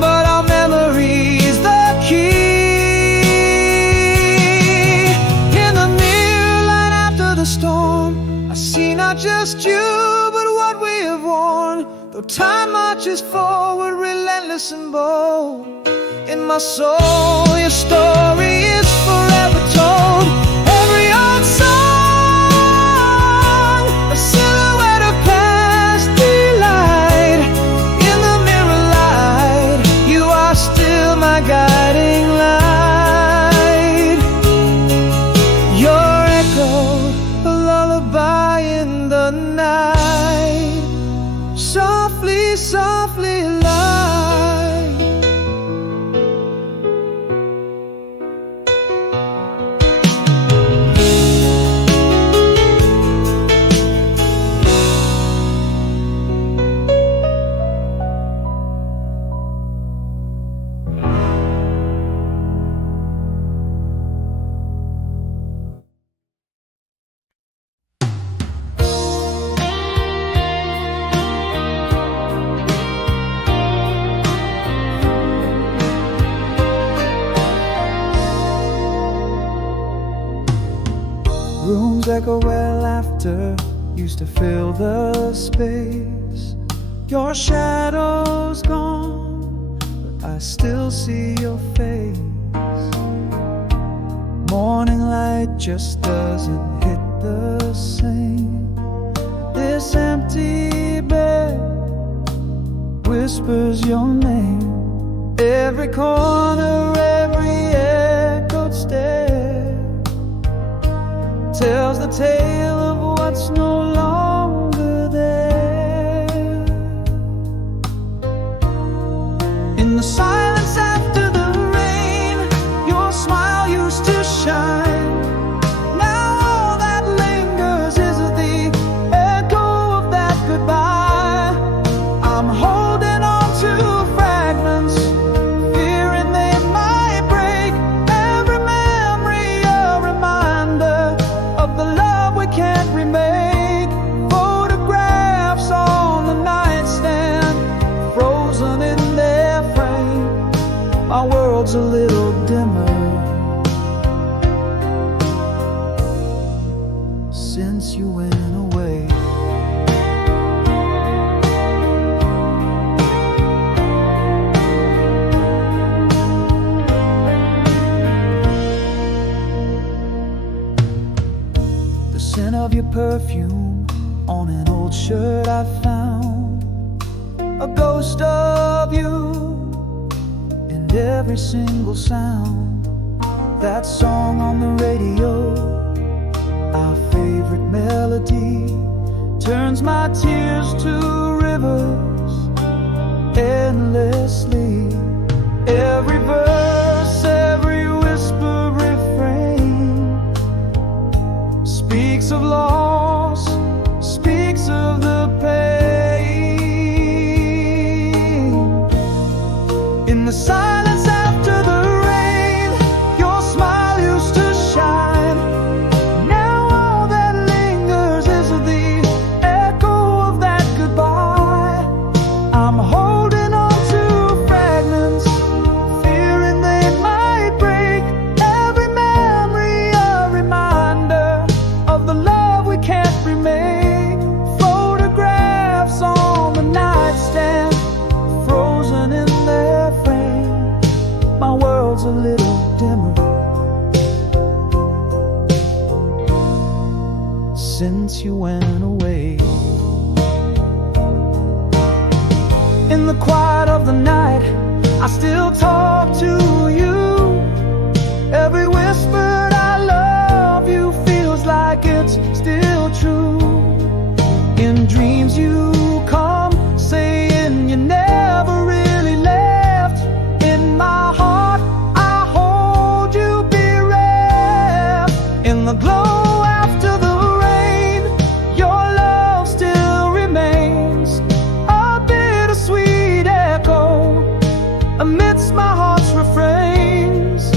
but our memory's the key. In the mirror light after the storm, I see not just you, but what we have worn. Though time marches forward, relentless and bold, in my soul your story is forever told. Every old song, a silhouette of past delight. In the mirror light, you are still my guiding light. Your echo, a lullaby in the night, softly, softly light. rooms echo where laughter used to fill the space. Your shadow's gone, but I still see your face. Morning light just doesn't hit the same. This empty bed whispers your name. Every corner, every echoed stair tells the tale of what's no longer there. In the silence after the rain, your smile used to shine. Now all that lingers is the echo of that goodbye. I'm holding on to fragments, fearing they might break. Every memory a reminder of the love we can't remake. Photographs on the nightstand, frozen in their frame. My world's a little dimmer since you went away. The scent of your perfume on an old shirt I found, a ghost of you in every single sound. That song on the radio, our favorite melody, turns my tears to rivers endlessly. Every verse, every whisper, refrain speaks of loss, speaks of the pain. In the silence after the rain, your smile used to shine. Now all that lingers is the echo of that goodbye. I'm holding on to fragments, fearing they might break. Every memory a reminder of the love we can't remake. Photographs on the nightstand, frozen in their frame. My world's a little dimmer since you went away. In the quiet of the night, I still talk to you. Every whispered I love you feels like it's still true. In dreams you come, saying you never really left. In my heart I hold you bereft. In the glow after the rain, your love still remains, a bittersweet echo amidst my heart's refrains.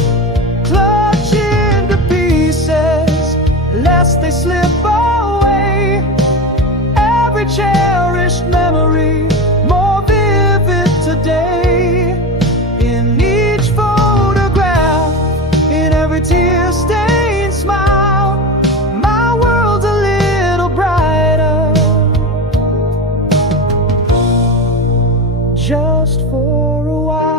Clutching to pieces lest they slip away. Every cherished memory more vivid today. In each photograph, in every tear-stained smile, my world's a little brighter just for a while.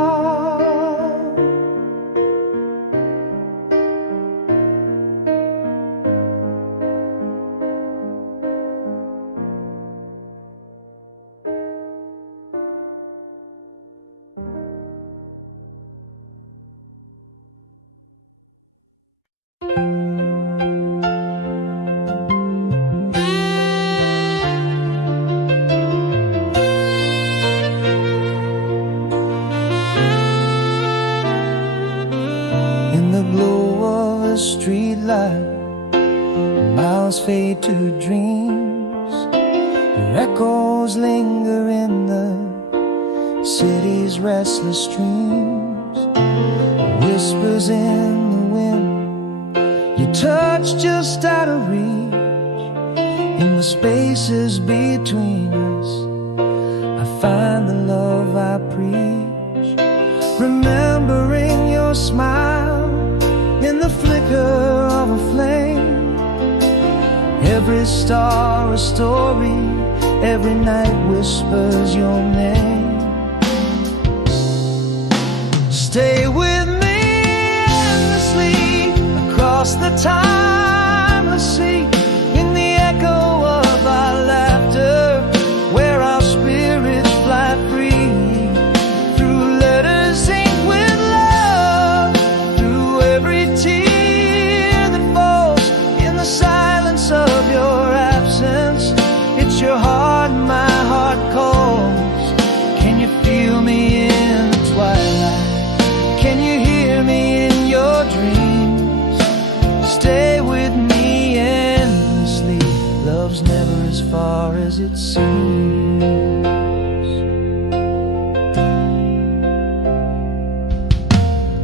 In the glow of a street light, miles fade to dreams. Your echoes linger in the city's restless streams. Whispers in the wind, you touch just out of reach. In the spaces between us, I find the love I preach. Remembering your smile in the flicker of a flame, star a story, every night whispers your name. Stay with me endlessly across the timeless sea, in the echo of our laughter, where our spirits fly free. Through letters inked with love, through every tear that falls in the silence of your absence. It's your heart, my heart calls. Can you feel me in the twilight? Can you hear me in your dreams? Stay with me endlessly. Love's never as far as it seems.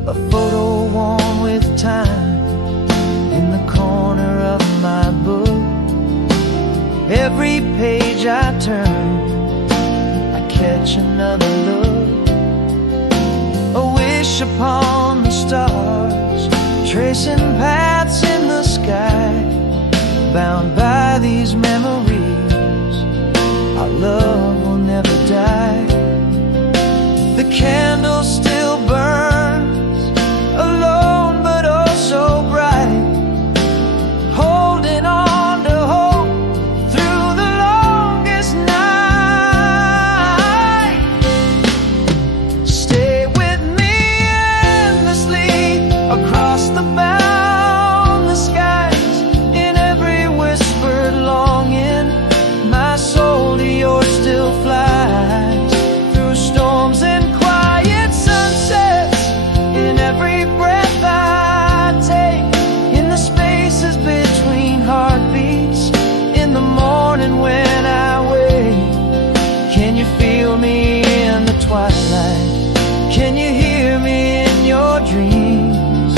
A photo worn with time in the corner of my book. Every page I turn, I catch another look. A wish upon the stars, tracing paths in the sky. Bound by these memories, our love will never die. The candle still burns, alone but oh so bright, holding on to hope through the longest night. Stay with me endlessly across the boundless skies, in every whispered longing. My soul to yours still flies, through storms and quiet sunsets, in every breath I take, in the spaces between heartbeats, in the morning when I wake. Can you feel me in the twilight? Can you hear me in your dreams?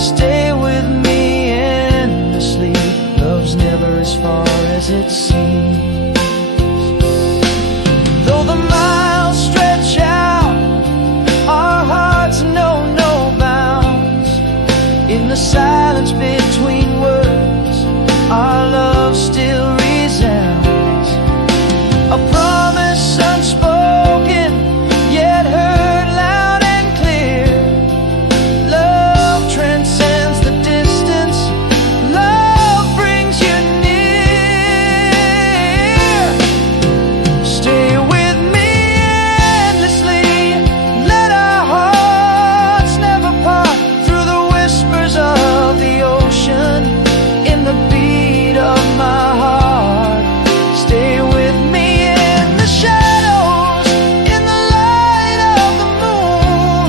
Stay with me endlessly. Love's never as far as it seems. Though the miles stretch out, our hearts know no bounds. In the silence between words, our love still resounds. A promise unspoken, yet heard loud and clear. Love transcends the distance, love brings you near. Stay with me endlessly, let our hearts never part, through the whispers of the ocean, in the beat of my heart. Stay with me in the shadows, in the light of the moon.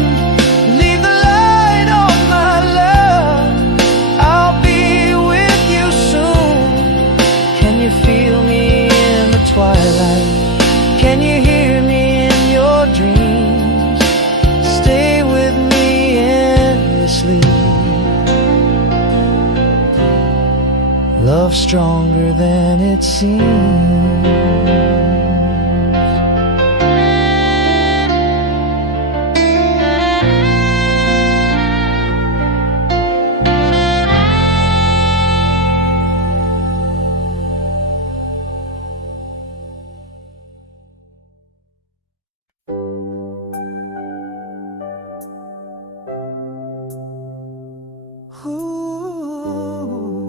Leave the light on, my love, I'll be with you soon. Can you feel me in the twilight? Can you hear me in your dreams? Stay with me endlessly. Love stronger than it seems. Ooh.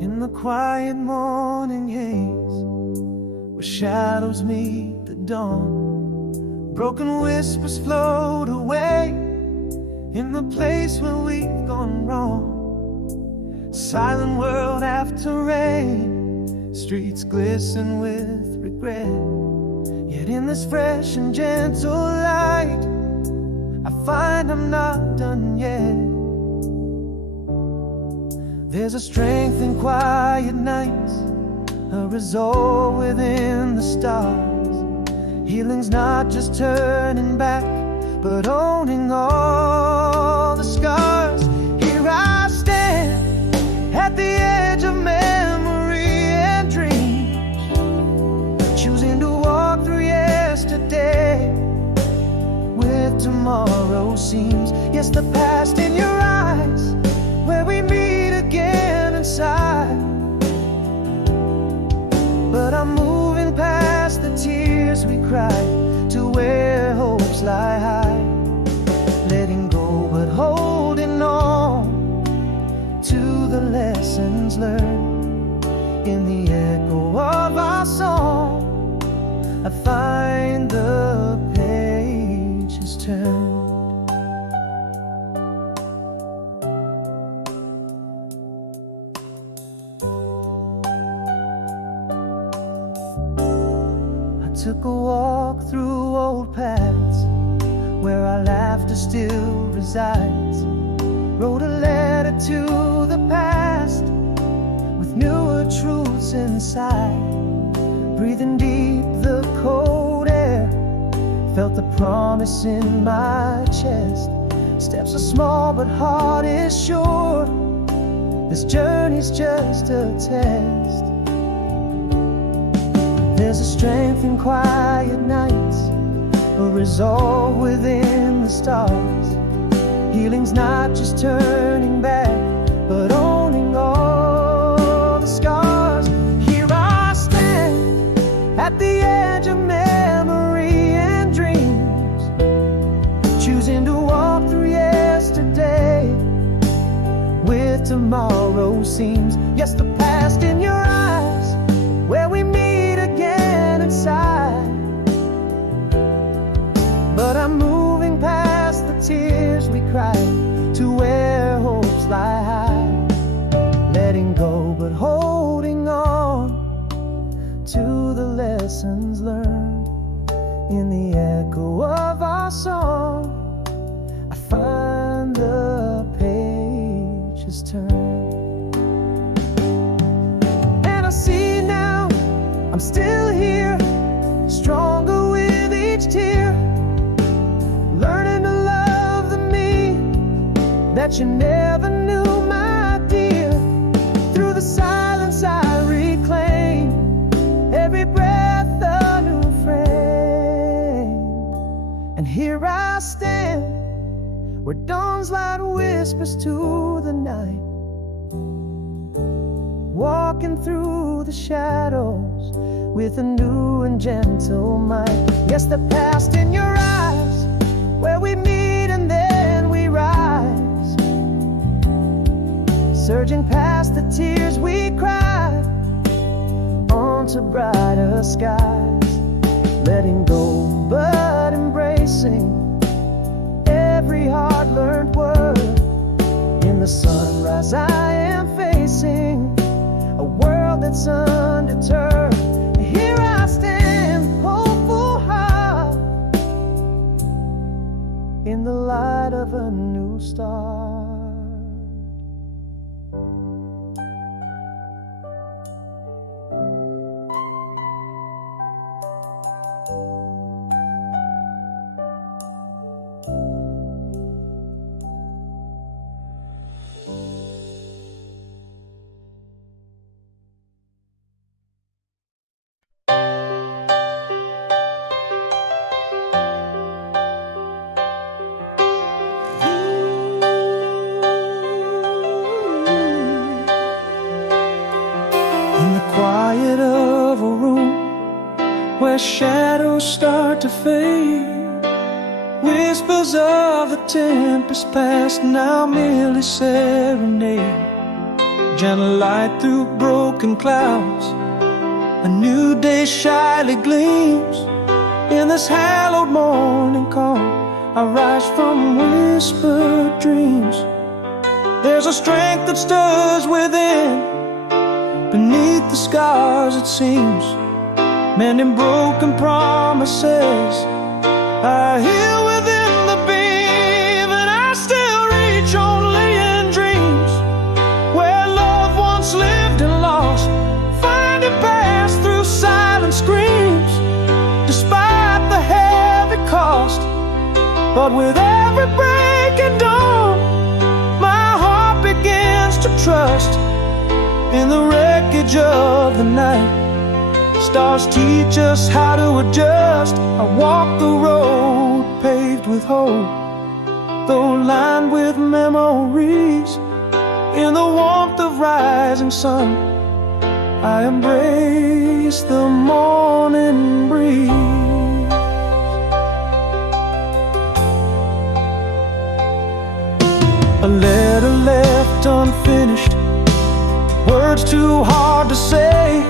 In the quiet morning haze, where shadows meet the dawn, broken whispers float away, in the place where we've gone wrong. Silent world after rain, streets glisten with regret. Yet in this fresh and gentle light, I find I'm not done yet. There's a strength in quiet nights, a resolve within the stars. Healing's not just turning back, but owning all the scars. Here I stand at the edge of memory and dreams, choosing to walk through yesterday with tomorrow seems. Yes, the past in your eyes, where we meet tears we cried to where hopes lie high. Letting go but holding on to the lessons learned. In the echo of our song, I find the pages turned. Took a walk through old paths where our laughter still resides. Wrote a letter to the past with newer truths inside. Breathing deep the cold air, felt the promise in my chest. Steps are small but heart is sure. This journey's just a test. There's a strength in quiet nights, a resolve within the stars. Healing's not just turning back, but owning all the scars. Here I stand at the edge of memory and dreams, choosing to walk through yesterday with tomorrow seems. Yes, the past in your eyes, where we meet again inside. But I'm moving past the tears we cried to where hopes lie high. Letting go but holding on to the lessons learned. In the echo of our song, I find the pages turned. And I see now I'm still here, stronger with each tear, learning to love the me that you never knew, my dear. Through the silence I reclaim every breath a new frame. And here I stand where dawn's light whispers to the night, walking through the shadows with a new and gentle might. Yes, the past in your eyes, where we meet and then we rise, surging past the tears we cried onto brighter skies. Letting go but embracing every hard-learned word. In the sunrise I am facing a world that's undeterred. Here I stand, hopeful heart, in the light of a new star. Quiet of a room where shadows start to fade, whispers of the tempest past now merely serenade. Gentle light through broken clouds, a new day shyly gleams. In this hallowed morning calm, I rise from whispered dreams. There's a strength that stirs within, beneath the scars it seems, mending broken promises. I heal within the beam, and I still reach only in dreams where love once lived and lost, finding paths through silent screams, despite the heavy cost. But with every breaking dawn, my heart begins to trust. In the wreckage of the night, stars teach us how to adjust. I walk the road paved with hope, though lined with memories. In the warmth of rising sun, I embrace the morning breeze. words too hard to say.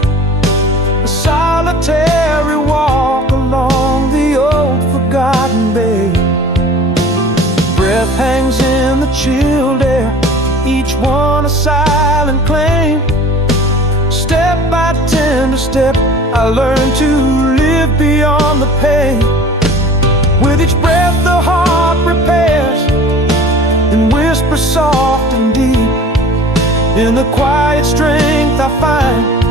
A solitary walk along the old forgotten bay. Breath hangs in the chilled air, each one a silent claim. Step by tender step, I learn to live beyond the pain. With each breath the heart repairs and whispers soft and deep. In the quiet strength I find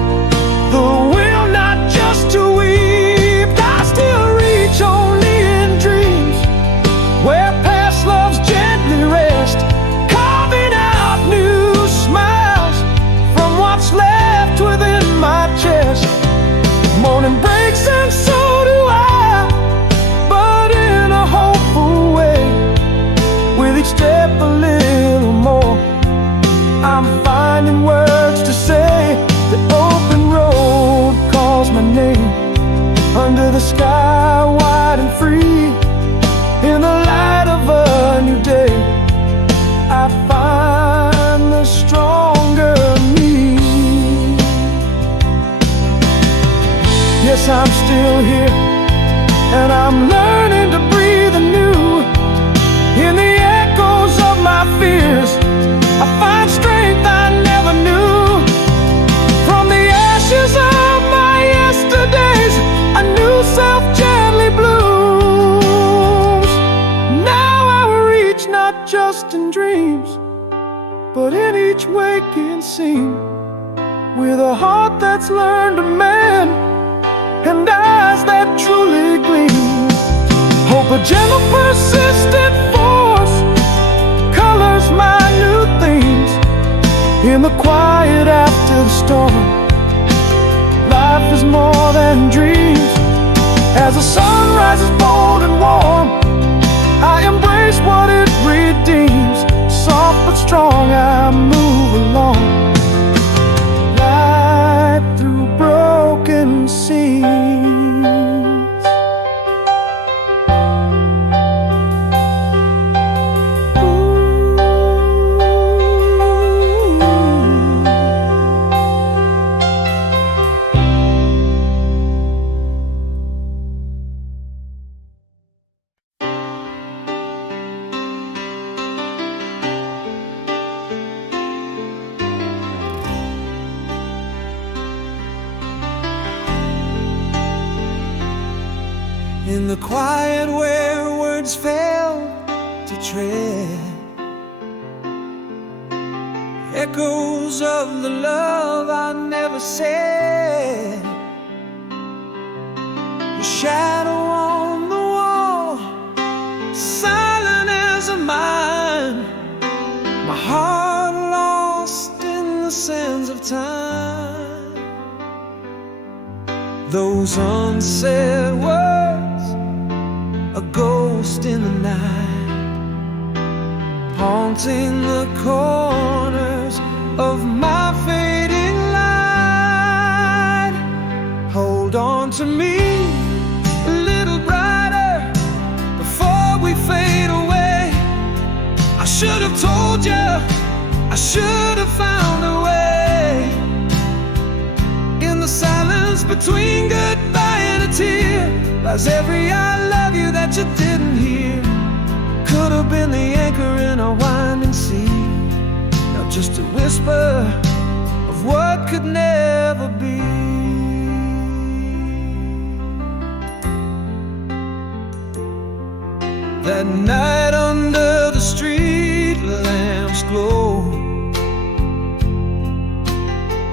the will not just to weep. I still reach only in dreams, where past loves gently rest, carving out new smiles from what's left within my chest. Morning breaks and so do I, but in a hopeful way. With each step a little more, I'm finding words to say. The open road calls my name, under the sky wide and free. In the light of a new day, I find the stronger me. Yes, I'm still here, and I'm learning to breathe anew. In the echoes of my fears, I find strength I never knew. From the ashes of my yesterdays, a new self gently blooms. Now I reach not just in dreams, but in each waking scene. With a heart that's learned to mend, and eyes that truly gleam. Hope, a gentle persistent force, colors my new themes. In the quiet after the storm, life is more than dreams. As the sun rises bold and warm, I embrace what it redeems. Soft but strong I move along, light through broken seams. In the quiet where words fail to tread, echoes of the love I never said. The shadow on the wall, silent as a mine. My heart lost in the sands of time. Those unsaid words, a ghost in the night, haunting the corners of my fading light. Hold on to me a little brighter before we fade away. I should have told you, I should have found a way. In the silence between goodbye and a tear lies every I love you that you didn't hear. Could have been the anchor in a winding sea, not just a whisper of what could never be. That night under the street lamps glow,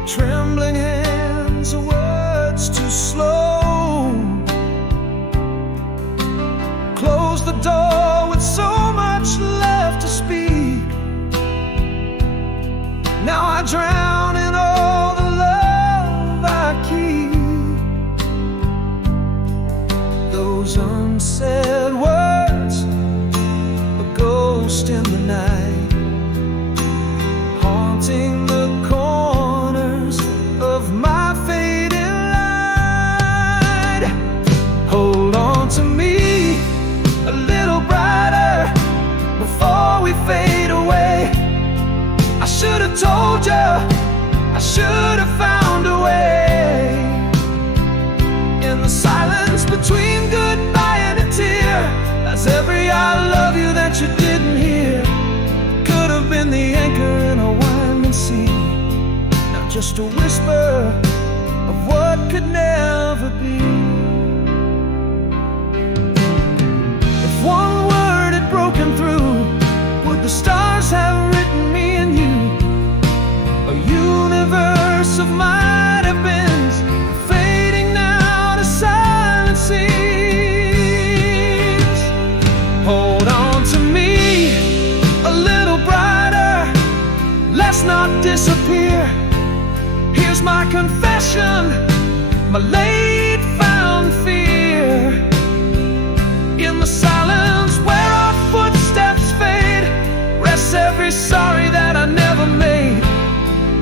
trembling hands, words too slow. Close the door with so much left to speak. Now I drown in all the love I keep. Those unsaid words, a ghost in the night, haunting the corners of my fading light. Hold on to me a little brighter before we fade away. I should have told you, I should have found a way. In the silence between goodbye and a tear, as every I love you that you didn't hear could have been the anchor in a winding sea. Now just a whisper of what could never be. If one word had broken through, would the stars have written me and you? A universe of might have been fading now to silent scenes. Hold on to me a little brighter, let's not disappear. Here's my confession, my late found fear. In the silence where our footsteps fade, rests every sorry that I never made.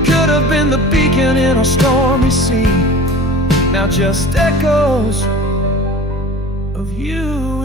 Could have been the beacon in a stormy sea, now just echoes of you.